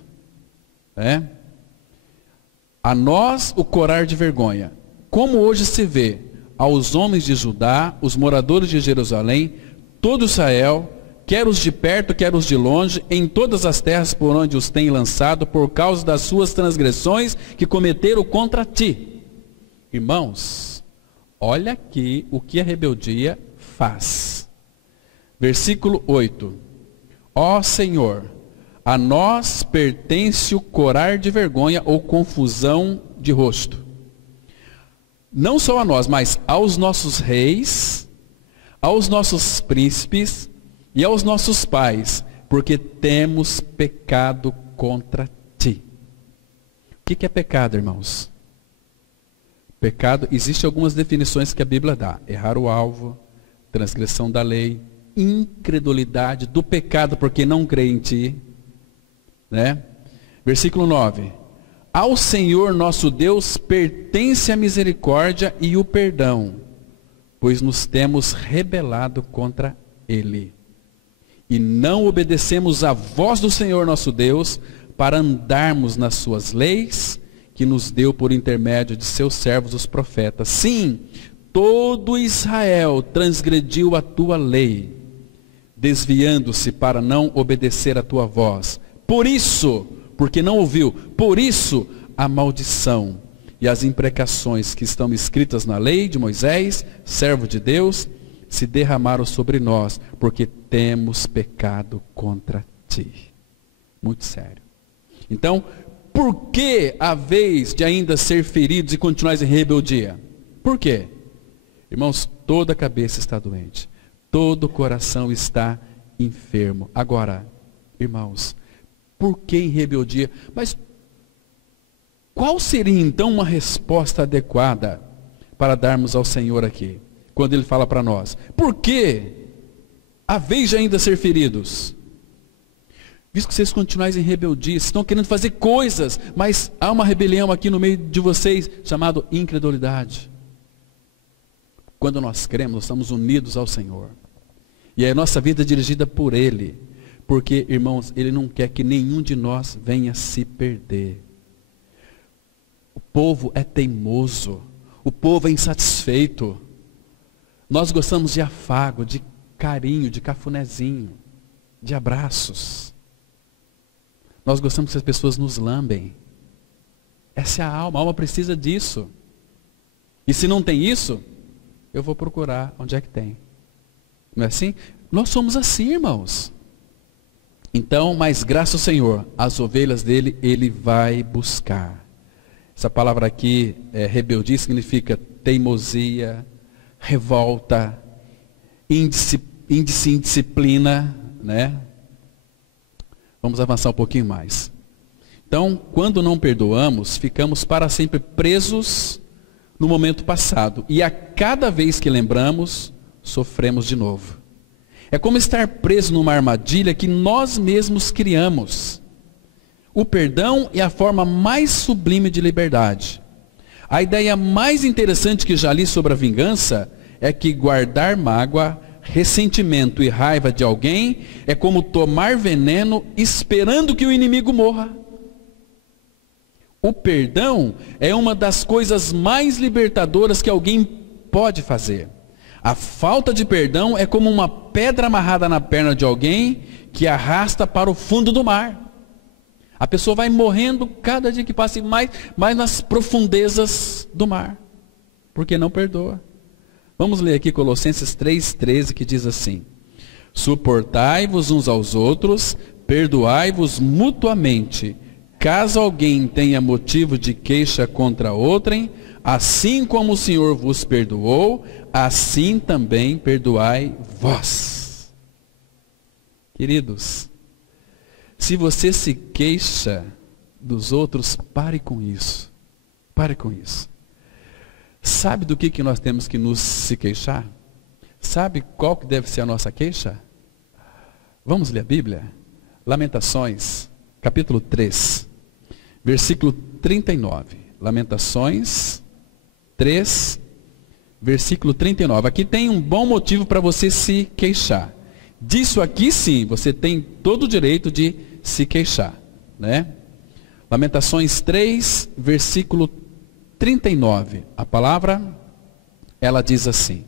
A nós o corar de vergonha. Como hoje se vê aos homens de Judá, os moradores de Jerusalém, todo Israel, quer os de perto, quer os de longe, em todas as terras por onde os tem lançado, por causa das suas transgressões que cometeram contra ti. Irmãos, olha aqui o que a rebeldia faz. Versículo 8. Ó Senhor, a nós pertence o corar de vergonha ou confusão de rosto. Não só a nós, mas aos nossos reis, aos nossos príncipes e aos nossos pais, porque temos pecado contra ti. O que é pecado, irmãos? Pecado, existem algumas definições que a Bíblia dá. Errar o alvo, transgressão da lei, incredulidade do pecado porque não crê em ti. Versículo 9. Ao Senhor nosso Deus pertence a misericórdia e o perdão, pois nos temos rebelado contra Ele. E não obedecemos à voz do Senhor nosso Deus para andarmos nas suas leis, que nos deu por intermédio de seus servos os profetas. Sim, todo Israel transgrediu a tua lei, desviando-se para não obedecer a tua voz. Por isso, porque não ouviu, por isso a maldição e as imprecações que estão escritas na lei de Moisés, servo de Deus, se derramaram sobre nós, porque temos pecado contra ti. Muito sério. Então, por que a vez de ainda ser feridos e continuais em rebeldia? Por quê? Irmãos, toda a cabeça está doente. Todo o coração está enfermo. Agora, irmãos, por que em rebeldia? Mas qual seria então uma resposta adequada para darmos ao Senhor aqui? Quando Ele fala para nós. Por que a vez de ainda ser feridos? Visto que vocês continuais em rebeldia, vocês estão querendo fazer coisas, mas há uma rebelião aqui no meio de vocês, chamado incredulidade. Quando nós cremos, nós estamos unidos ao Senhor. E a nossa vida é dirigida por Ele. Porque, irmãos, Ele não quer que nenhum de nós venha se perder. O povo é teimoso. O povo é insatisfeito. Nós gostamos de afago, de carinho, de cafunézinho, de abraços. Nós gostamos que as pessoas nos lambem. Essa é a alma precisa disso. E se não tem isso, eu vou procurar onde é que tem. Não é assim? Nós somos assim, irmãos. Então, mas graças ao Senhor, as ovelhas dele, Ele vai buscar. Essa palavra aqui, rebeldia, significa teimosia, revolta, indisciplina, né? Vamos avançar um pouquinho mais. Então, quando não perdoamos, ficamos para sempre presos no momento passado. E a cada vez que lembramos, sofremos de novo. É como estar preso numa armadilha que nós mesmos criamos. O perdão é a forma mais sublime de liberdade. A ideia mais interessante que já li sobre a vingança é que guardar mágoa, ressentimento e raiva de alguém é como tomar veneno esperando que o inimigo morra. O perdão é uma das coisas mais libertadoras que alguém pode fazer. A falta de perdão é como uma pedra amarrada na perna de alguém que arrasta para o fundo do mar. A pessoa vai morrendo cada dia que passa mais nas profundezas do mar, porque não perdoa. Vamos ler aqui Colossenses 3,13, que diz assim: Suportai-vos uns aos outros, perdoai-vos mutuamente. Caso alguém tenha motivo de queixa contra outrem, assim como o Senhor vos perdoou, assim também perdoai vós. Queridos, se você se queixa dos outros, pare com isso. Pare com isso. Sabe do que nós temos que nos se queixar? Sabe qual que deve ser a nossa queixa? Vamos ler a Bíblia? Lamentações, capítulo 3, versículo 39. Lamentações 3, versículo 39. Aqui tem um bom motivo para você se queixar. Disso aqui sim, você tem todo o direito de se queixar, né? Lamentações 3, versículo 39. A palavra, ela diz assim.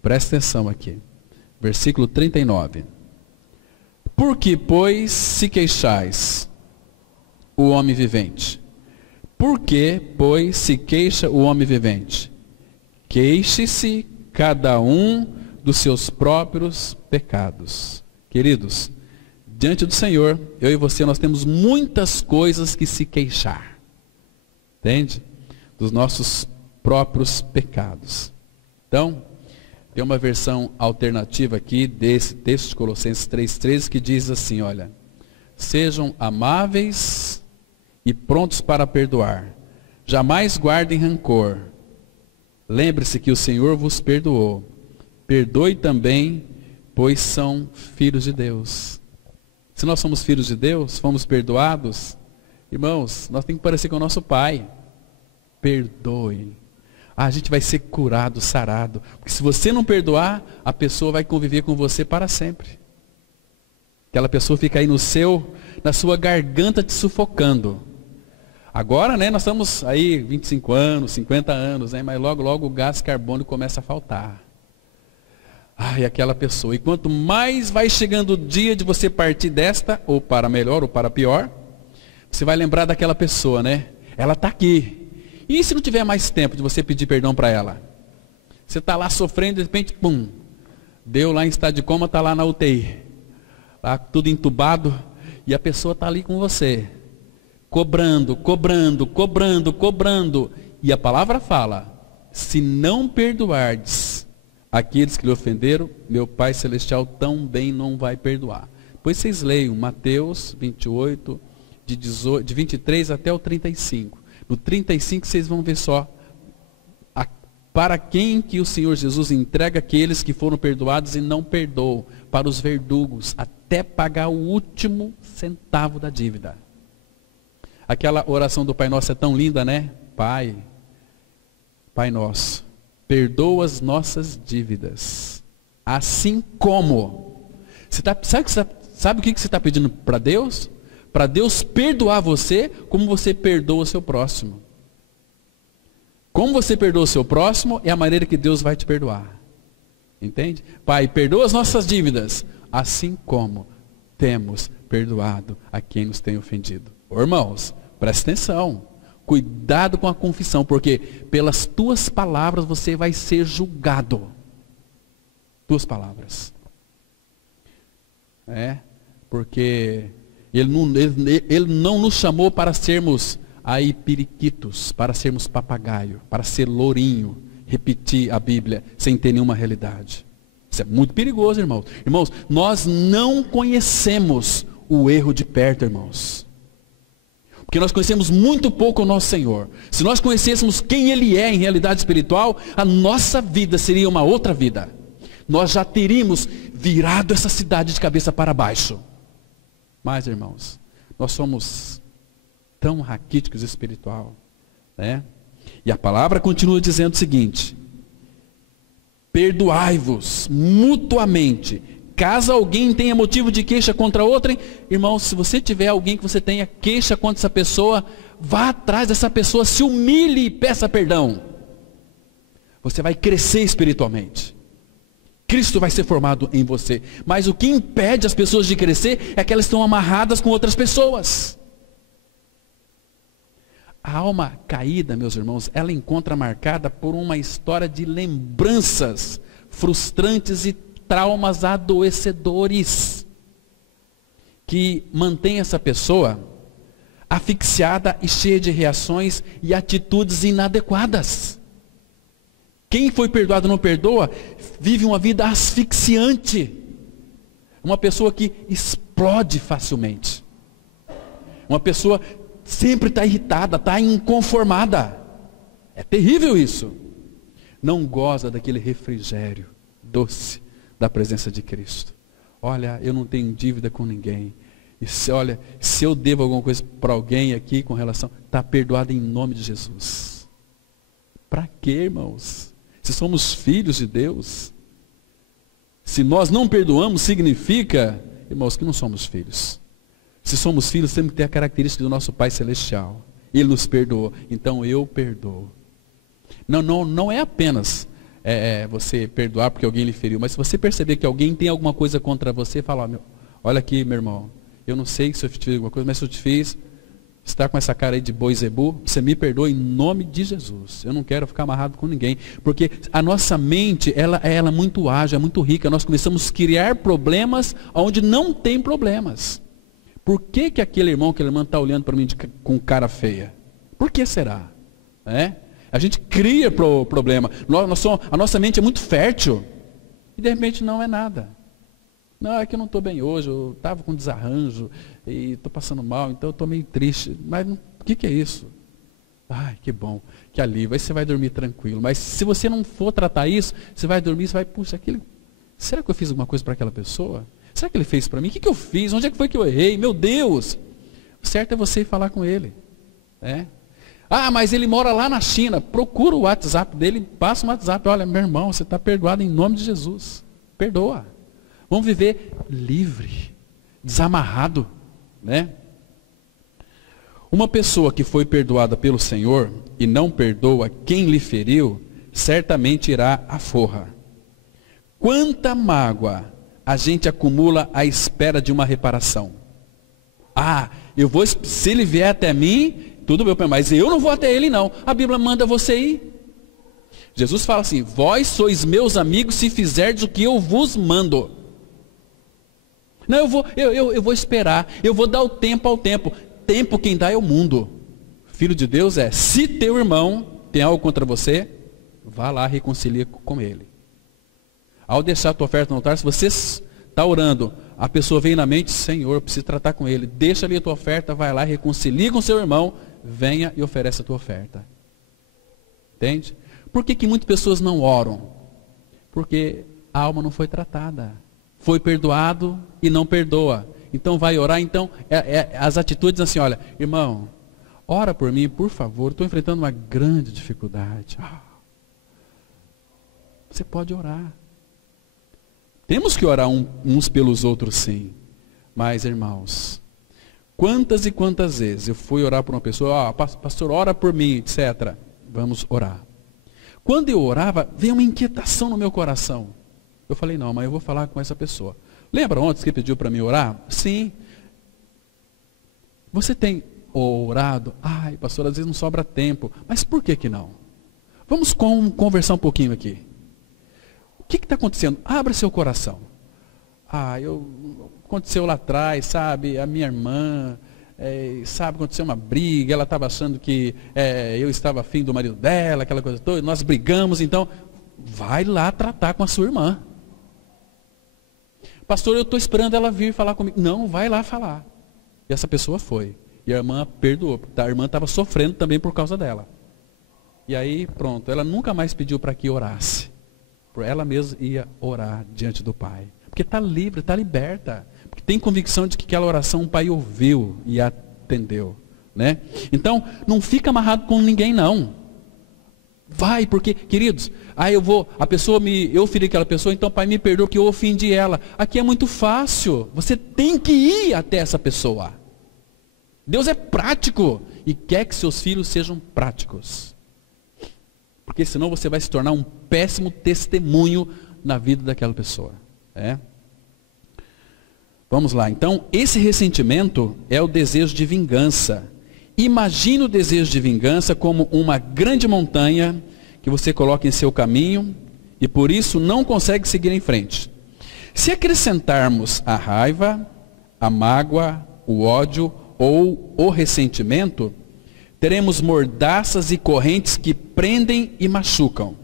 Presta atenção aqui. Versículo 39. Por que, pois, se queixais, o homem vivente? Por que, pois, se queixa o homem vivente? Queixe-se cada um dos seus próprios pecados. Queridos, diante do Senhor, eu e você, nós temos muitas coisas que se queixar. Entende? Dos nossos próprios pecados. Então, tem uma versão alternativa aqui desse texto de Colossenses 3,13 que diz assim, olha, sejam amáveis e prontos para perdoar. Jamais guardem rancor. Lembre-se que o Senhor vos perdoou. Perdoe também, pois são filhos de Deus. Se nós somos filhos de Deus, fomos perdoados, irmãos, nós temos que parecer com o nosso Pai. Perdoe. A gente vai ser curado, sarado. Porque se você não perdoar, a pessoa vai conviver com você para sempre. Aquela pessoa fica aí na sua garganta te sufocando. Agora, né, nós estamos aí 25 anos, 50 anos, né, mas logo, logo o gás carbônico começa a faltar. Ai, aquela pessoa. E quanto mais vai chegando o dia de você partir desta, ou para melhor, ou para pior, você vai lembrar daquela pessoa, né? Ela está aqui. E se não tiver mais tempo de você pedir perdão para ela? Você está lá sofrendo, de repente, pum, deu lá em estado de coma, está lá na UTI. Lá tudo entubado, e a pessoa está ali com você. Cobrando, cobrando, cobrando, cobrando. E a palavra fala, se não perdoardes aqueles que lhe ofenderam, meu Pai Celestial também não vai perdoar. Depois vocês leiam Mateus 28, de 23 até o 35. No 35 vocês vão ver só para quem que o Senhor Jesus entrega aqueles que foram perdoados e não perdoou, para os verdugos, até pagar o último centavo da dívida. Aquela oração do Pai Nosso é tão linda, né? Pai Nosso, perdoa as nossas dívidas, assim como. Sabe o que você está pedindo para Deus? Para Deus perdoar você, como você perdoa o seu próximo. Como você perdoa o seu próximo, é a maneira que Deus vai te perdoar. Entende? Pai, perdoa as nossas dívidas, assim como temos perdoado a quem nos tem ofendido. Ô, irmãos, presta atenção. Cuidado com a confissão, porque pelas tuas palavras você vai ser julgado. Tuas palavras. Porque Ele não nos chamou para sermos aí periquitos, para sermos papagaio, para ser lourinho, repetir a Bíblia sem ter nenhuma realidade. Isso é muito perigoso, irmãos. Irmãos, nós não conhecemos o erro de perto, irmãos. Porque nós conhecemos muito pouco o nosso Senhor. Se nós conhecêssemos quem Ele é em realidade espiritual, a nossa vida seria uma outra vida. Nós já teríamos virado essa cidade de cabeça para baixo. Mas, irmãos, nós somos tão raquíticos espiritual, né? E a palavra continua dizendo o seguinte: perdoai-vos mutuamente, caso alguém tenha motivo de queixa contra outrem. Irmãos, se você tiver alguém que você tenha queixa contra essa pessoa, vá atrás dessa pessoa, se humilhe e peça perdão. Você vai crescer espiritualmente. Cristo vai ser formado em você. Mas o que impede as pessoas de crescer é que elas estão amarradas com outras pessoas. A alma caída, meus irmãos, ela encontra marcada por uma história de lembranças frustrantes e traumas adoecedores que mantém essa pessoa asfixiada e cheia de reações e atitudes inadequadas. Quem foi perdoado não perdoa, vive uma vida asfixiante. Uma pessoa que explode facilmente. Uma pessoa sempre está irritada, está inconformada. É terrível isso. Não goza daquele refrigério doce da presença de Cristo. Olha, eu não tenho dívida com ninguém. E se eu devo alguma coisa para alguém aqui com relação, está perdoado em nome de Jesus. Para quê, irmãos? Se somos filhos de Deus, se nós não perdoamos, significa, irmãos, que não somos filhos. Se somos filhos, temos que ter a característica do nosso Pai Celestial. Ele nos perdoou, então eu perdoo. Não é apenas você perdoar porque alguém lhe feriu, mas se você perceber que alguém tem alguma coisa contra você, fala, olha aqui, meu irmão, eu não sei se eu te fiz alguma coisa, mas se eu te fiz, você está com essa cara aí de boi zebu, você me perdoa em nome de Jesus. Eu não quero ficar amarrado com ninguém, porque a nossa mente, ela é muito ágil, é muito rica, nós começamos a criar problemas onde não tem problemas. Por que aquele irmão, aquela irmã está olhando para mim com cara feia? Por que será? A gente cria problema. A nossa mente é muito fértil. E de repente não é nada. Não, é que eu não estou bem hoje, eu estava com desarranjo, e estou passando mal, então eu estou meio triste. Mas o que é isso? Ai, que bom, que alívio. Aí você vai dormir tranquilo. Mas se você não for tratar isso, você vai dormir, você vai, puxa, será que eu fiz alguma coisa para aquela pessoa? Será que ele fez para mim? O que eu fiz? Onde é que foi que eu errei? Meu Deus! O certo é você ir falar com ele. Ah, mas ele mora lá na China. Procura o WhatsApp dele, passa um WhatsApp. Olha, meu irmão, você está perdoado em nome de Jesus. Perdoa. Vamos viver livre, desamarrado, Uma pessoa que foi perdoada pelo Senhor e não perdoa quem lhe feriu, certamente irá à forra. Quanta mágoa a gente acumula à espera de uma reparação. Ah, se ele vier até mim, tudo bem, mas eu não vou até ele não. A Bíblia manda você ir. Jesus fala assim, vós sois meus amigos se fizerdes o que eu vos mando. Não, eu vou esperar, eu vou dar o tempo ao tempo. Tempo quem dá é o mundo. Filho de Deus se teu irmão tem algo contra você, vá lá, reconcilia com ele. Ao deixar a tua oferta no altar, se você está orando, a pessoa vem na mente, Senhor, eu preciso tratar com ele. Deixa ali a tua oferta, vai lá, reconcilia com seu irmão, venha e oferece a tua oferta. Entende? Por que muitas pessoas não oram? Porque a alma não foi tratada. Foi perdoado e não perdoa. Então vai orar, então as atitudes assim, olha, irmão, ora por mim, por favor, estou enfrentando uma grande dificuldade. Você pode orar. Temos que orar uns pelos outros sim. Mas, irmãos, quantas e quantas vezes eu fui orar por uma pessoa, pastor, ora por mim, etc. Vamos orar. Quando eu orava, veio uma inquietação no meu coração. Eu falei, não, mas eu vou falar com essa pessoa. Lembra ontem que pediu para mim orar? Sim. Você tem orado? Ai, pastor, às vezes não sobra tempo. Mas por que não? Vamos conversar um pouquinho aqui. O que está acontecendo? Abra seu coração. Aconteceu lá atrás, sabe? A minha irmã, aconteceu uma briga, ela estava achando que eu estava afim do marido dela, aquela coisa toda, nós brigamos, então, vai lá tratar com a sua irmã. Pastor, eu estou esperando ela vir falar comigo. Não, vai lá falar. E essa pessoa foi. E a irmã perdoou, porque a irmã estava sofrendo também por causa dela. E aí, pronto, ela nunca mais pediu para que orasse. Por ela mesma ia orar diante do Pai. Porque está livre, está liberta. Porque tem convicção de que aquela oração o Pai ouviu e atendeu. Então, não fica amarrado com ninguém não. Vai, porque, queridos, eu feri aquela pessoa, então Pai me perdoa que eu ofendi ela. Aqui é muito fácil, você tem que ir até essa pessoa. Deus é prático e quer que seus filhos sejam práticos. Porque senão você vai se tornar um péssimo testemunho na vida daquela pessoa. Vamos lá, então, esse ressentimento é o desejo de vingança. Imagine o desejo de vingança como uma grande montanha que você coloca em seu caminho e por isso não consegue seguir em frente. Se acrescentarmos a raiva, a mágoa, o ódio ou o ressentimento, teremos mordaças e correntes que prendem e machucam.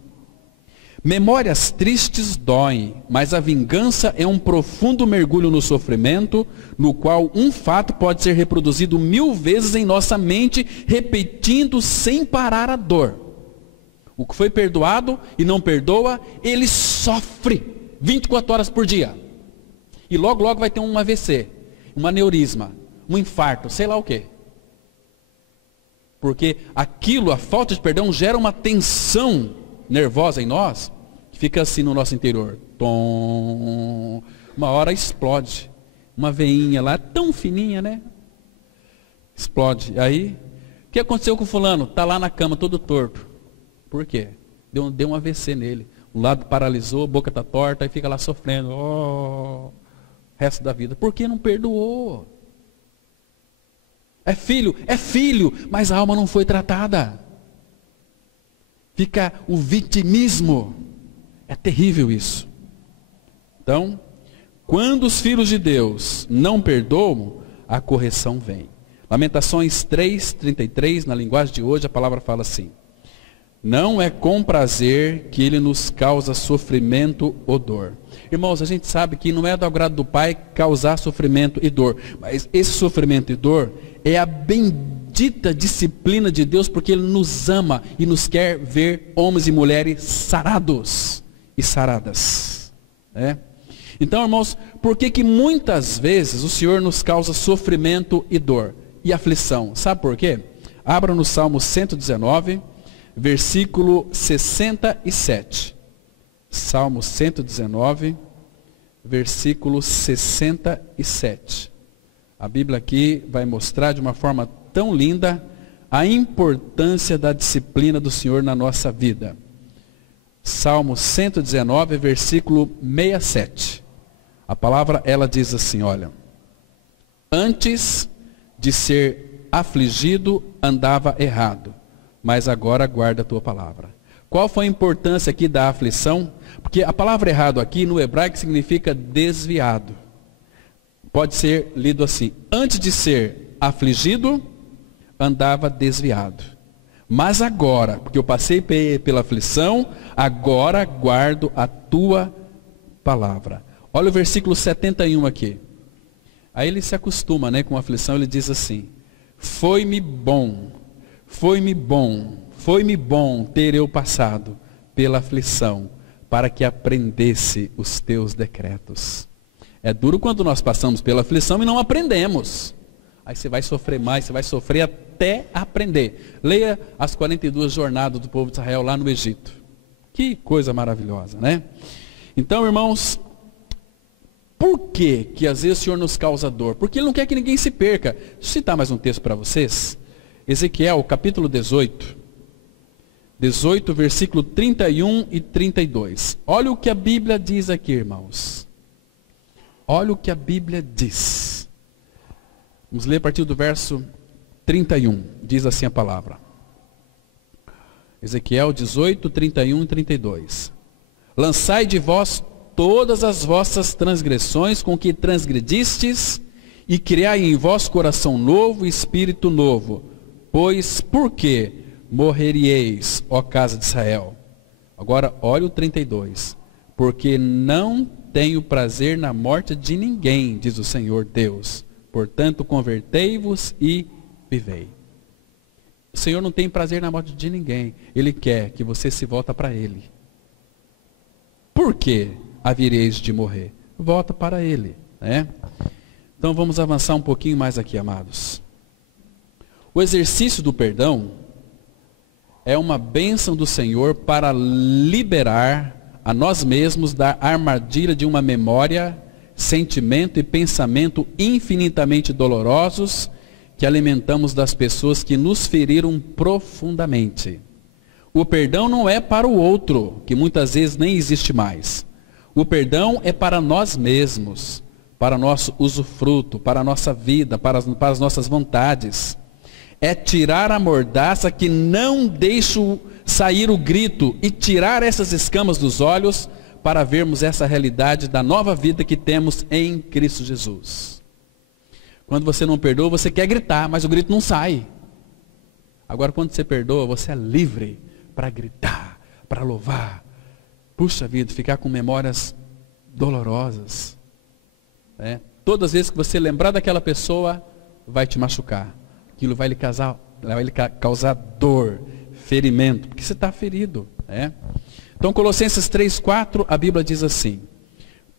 Memórias tristes doem, mas a vingança é um profundo mergulho no sofrimento, no qual um fato pode ser reproduzido 1000 vezes em nossa mente, repetindo sem parar a dor. O que foi perdoado e não perdoa, ele sofre 24 horas por dia. E logo, logo vai ter um AVC, um aneurisma, um infarto, sei lá o quê. Porque aquilo, a falta de perdão, gera uma tensão nervosa em nós, que fica assim no nosso interior. Tom. Uma hora explode. Uma veinha lá, tão fininha, né? Explode. Aí, o que aconteceu com o fulano? Está lá na cama, todo torto. Por quê? Deu um AVC nele. O lado paralisou, a boca está torta, e fica lá sofrendo. Oh, resto da vida. Por que não perdoou? É filho, mas a alma não foi tratada. Fica o vitimismo. É terrível isso. Então, quando os filhos de Deus não perdoam, a correção vem. Lamentações 3:33, na linguagem de hoje, a palavra fala assim: não é com prazer que ele nos causa sofrimento ou dor. Irmãos, a gente sabe que não é do agrado do Pai causar sofrimento e dor, mas esse sofrimento e dor é a bendita disciplina de Deus, porque Ele nos ama e nos quer ver homens e mulheres sarados e saradas. Então, irmãos, por que muitas vezes o Senhor nos causa sofrimento e dor e aflição? Sabe por quê? Abra no Salmo 119, versículo 67. Salmo 119, versículo 67. A Bíblia aqui vai mostrar de uma forma tão linda a importância da disciplina do Senhor na nossa vida. Salmo 119, versículo 67. A palavra, ela diz assim, olha: antes de ser afligido, andava errado, mas agora guarda a tua palavra. Qual foi a importância aqui da aflição? Porque a palavra errado aqui no hebraico significa desviado. Pode ser lido assim: antes de ser afligido, andava desviado. Mas agora, porque eu passei pela aflição, agora guardo a tua palavra. Olha o versículo 71 aqui. Aí ele se acostuma, com a aflição, ele diz assim: foi-me bom ter eu passado pela aflição, para que aprendesse os teus decretos. É duro quando nós passamos pela aflição e não aprendemos. Aí você vai sofrer mais, você vai sofrer até aprender. Leia as 42 jornadas do povo de Israel lá no Egito. Que coisa maravilhosa, né? Então, irmãos, por que às vezes o Senhor nos causa dor? Porque Ele não quer que ninguém se perca. Deixa eu citar mais um texto para vocês. Ezequiel, capítulo 18, versículo 31 e 32. Olha o que a Bíblia diz aqui, irmãos. Olha o que a Bíblia diz. Vamos ler a partir do verso 31. Diz assim a palavra. Ezequiel 18, 31 e 32. Lançai de vós todas as vossas transgressões com que transgredistes, e criai em vós coração novo e espírito novo. Pois por que morreríeis, ó casa de Israel? Agora olha o 32. Porque não tenho prazer na morte de ninguém, diz o Senhor Deus. Portanto, convertei-vos e vivei. O Senhor não tem prazer na morte de ninguém. Ele quer que você se volta para Ele. Por que havereis de morrer? Volta para Ele, Então vamos avançar um pouquinho mais aqui, amados. O exercício do perdão é uma bênção do Senhor para liberar a nós mesmos da armadilha de uma memória, sentimento e pensamento infinitamente dolorosos que alimentamos das pessoas que nos feriram profundamente. O perdão não é para o outro, que muitas vezes nem existe mais. O perdão é para nós mesmos, para nosso usufruto, para a nossa vida, para as nossas vontades. É tirar a mordaça que não deixa sair o grito e tirar essas escamas dos olhos para vermos essa realidade da nova vida que temos em Cristo Jesus. Quando você não perdoa, você quer gritar, mas o grito não sai. Agora, quando você perdoa, você é livre para gritar, para louvar. Puxa vida, ficar com memórias dolorosas. Todas as vezes que você lembrar daquela pessoa, vai te machucar. Aquilo vai lhe causar dor, ferimento, porque você está ferido. Então, Colossenses 3:4, a Bíblia diz assim: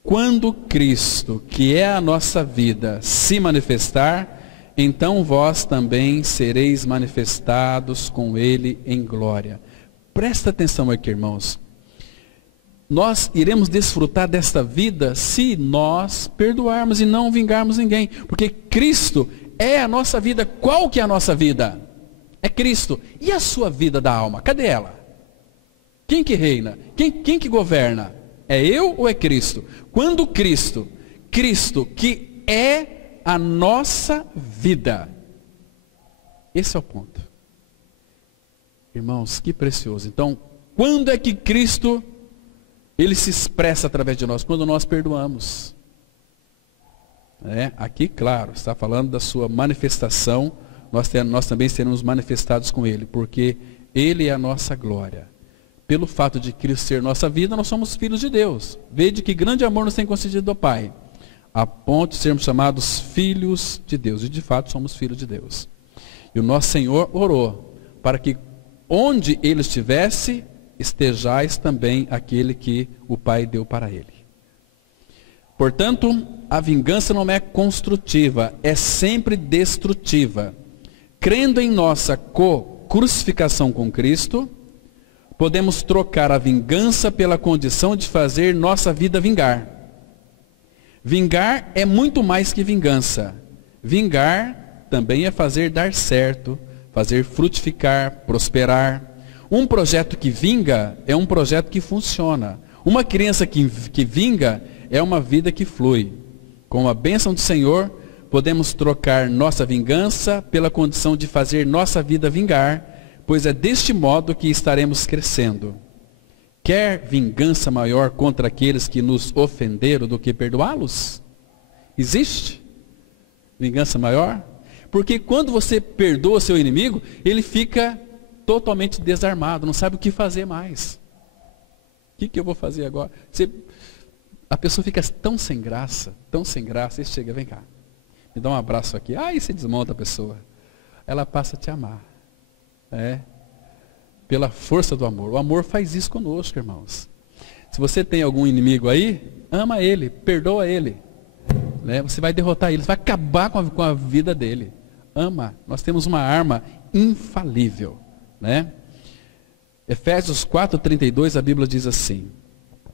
quando Cristo, que é a nossa vida, se manifestar, então vós também sereis manifestados com Ele em glória. Presta atenção aqui, irmãos. Nós iremos desfrutar desta vida se nós perdoarmos e não vingarmos ninguém. Porque Cristo é a nossa vida. Qual que é a nossa vida? É Cristo. E a sua vida da alma? Cadê ela? Quem que reina? Quem que governa? É eu ou é Cristo? Quando Cristo que é a nossa vida. Esse é o ponto. Irmãos, que precioso. Então, quando é que Cristo, Ele se expressa através de nós? Quando nós perdoamos. Aqui, claro, está falando da sua manifestação. Nós também seremos manifestados com Ele, porque Ele é a nossa glória. Pelo fato de Cristo ser nossa vida, nós somos filhos de Deus. Vede que grande amor nos tem concedido do Pai, a ponto de sermos chamados filhos de Deus. E de fato somos filhos de Deus. E o nosso Senhor orou para que onde Ele estivesse, estejais também aquele que o Pai deu para Ele. Portanto, a vingança não é construtiva, é sempre destrutiva. Crendo em nossa crucificação com Cristo, podemos trocar a vingança pela condição de fazer nossa vida vingar. Vingar é muito mais que vingança. Vingar também é fazer dar certo, fazer frutificar, prosperar. Um projeto que vinga é um projeto que funciona. Uma criança que vinga é uma vida que flui. Com a bênção do Senhor, podemos trocar nossa vingança pela condição de fazer nossa vida vingar, pois é deste modo que estaremos crescendo. Quer vingança maior contra aqueles que nos ofenderam do que perdoá-los? Existe vingança maior? Porque quando você perdoa seu inimigo, ele fica totalmente desarmado, não sabe o que fazer mais. O que eu vou fazer agora? A pessoa fica tão sem graça, e chega, vem cá, me dá um abraço aqui. Aí você desmonta a pessoa. Ela passa a te amar. Pela força do amor. O amor faz isso conosco, irmãos. Se você tem algum inimigo aí, ama ele, perdoa ele. Você vai derrotar ele, você vai acabar com a vida dele. Ama. Nós temos uma arma infalível. Efésios 4:32, a Bíblia diz assim: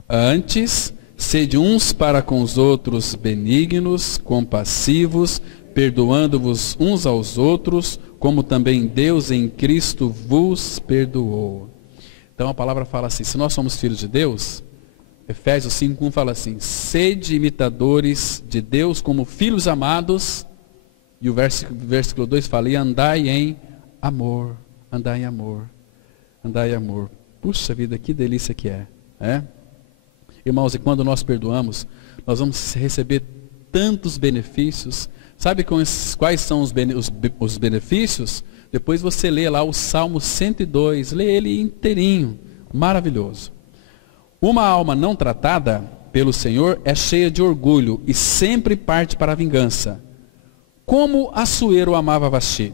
antes, sede uns para com os outros benignos, compassivos, perdoando-vos uns aos outros, como também Deus em Cristo vos perdoou. Então a palavra fala assim, se nós somos filhos de Deus, Efésios 5:1 fala assim: sede imitadores de Deus como filhos amados, e o versículo 2 fala: e andai em amor, andai em amor, andai em amor. Puxa vida, que delícia que é. Irmãos, e quando nós perdoamos, nós vamos receber tantos benefícios. Sabe quais são os benefícios? Depois você lê lá o Salmo 102, lê ele inteirinho, maravilhoso. Uma alma não tratada pelo Senhor é cheia de orgulho e sempre parte para a vingança. Como Assuero amava Vasti.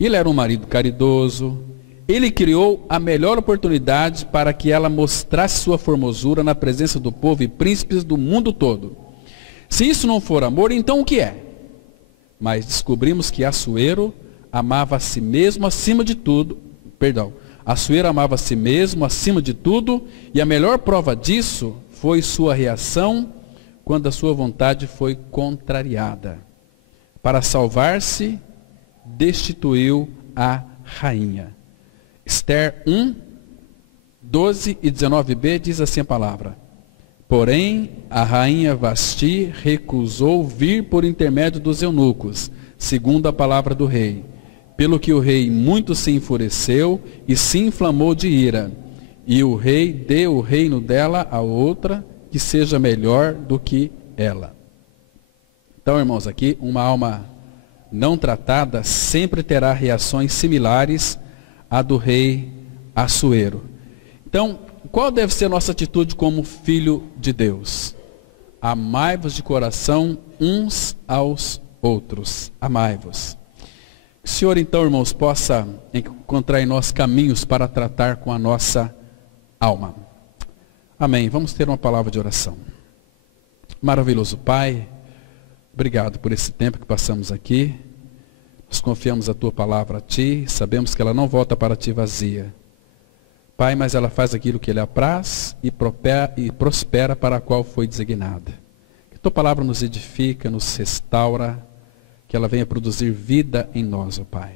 Ele era um marido caridoso. Ele criou a melhor oportunidade para que ela mostrasse sua formosura na presença do povo e príncipes do mundo todo. Se isso não for amor, então o que é? Mas descobrimos que Assuero amava a si mesmo acima de tudo. Assuero amava a si mesmo acima de tudo, e a melhor prova disso foi sua reação quando a sua vontade foi contrariada. Para salvar-se, destituiu a rainha. Esther 1, 12 e 19b diz assim a palavra: porém, a rainha Vasti recusou vir por intermédio dos eunucos, segundo a palavra do rei. Pelo que o rei muito se enfureceu e se inflamou de ira. e o rei dê o reino dela a outra que seja melhor do que ela. Então, irmãos, aqui uma alma não tratada sempre terá reações similares à do rei Assuero. Então, qual deve ser a nossa atitude como filho de Deus? Amai-vos de coração uns aos outros. Amai-vos. Que o Senhor, então, irmãos, possa encontrar em nós caminhos para tratar com a nossa alma. Amém. Vamos ter uma palavra de oração. Maravilhoso Pai, obrigado por esse tempo que passamos aqui. Nós confiamos a Tua palavra a Ti, sabemos que ela não volta para Ti vazia. Pai, mas ela faz aquilo que Ele apraz e prospera para a qual foi designada. Que Tua palavra nos edifica, nos restaura, que ela venha produzir vida em nós, ó Pai.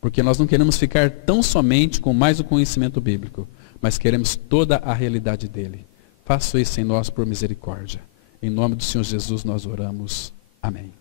Porque nós não queremos ficar tão somente com mais o conhecimento bíblico, mas queremos toda a realidade dele. Faça isso em nós por misericórdia. Em nome do Senhor Jesus nós oramos. Amém.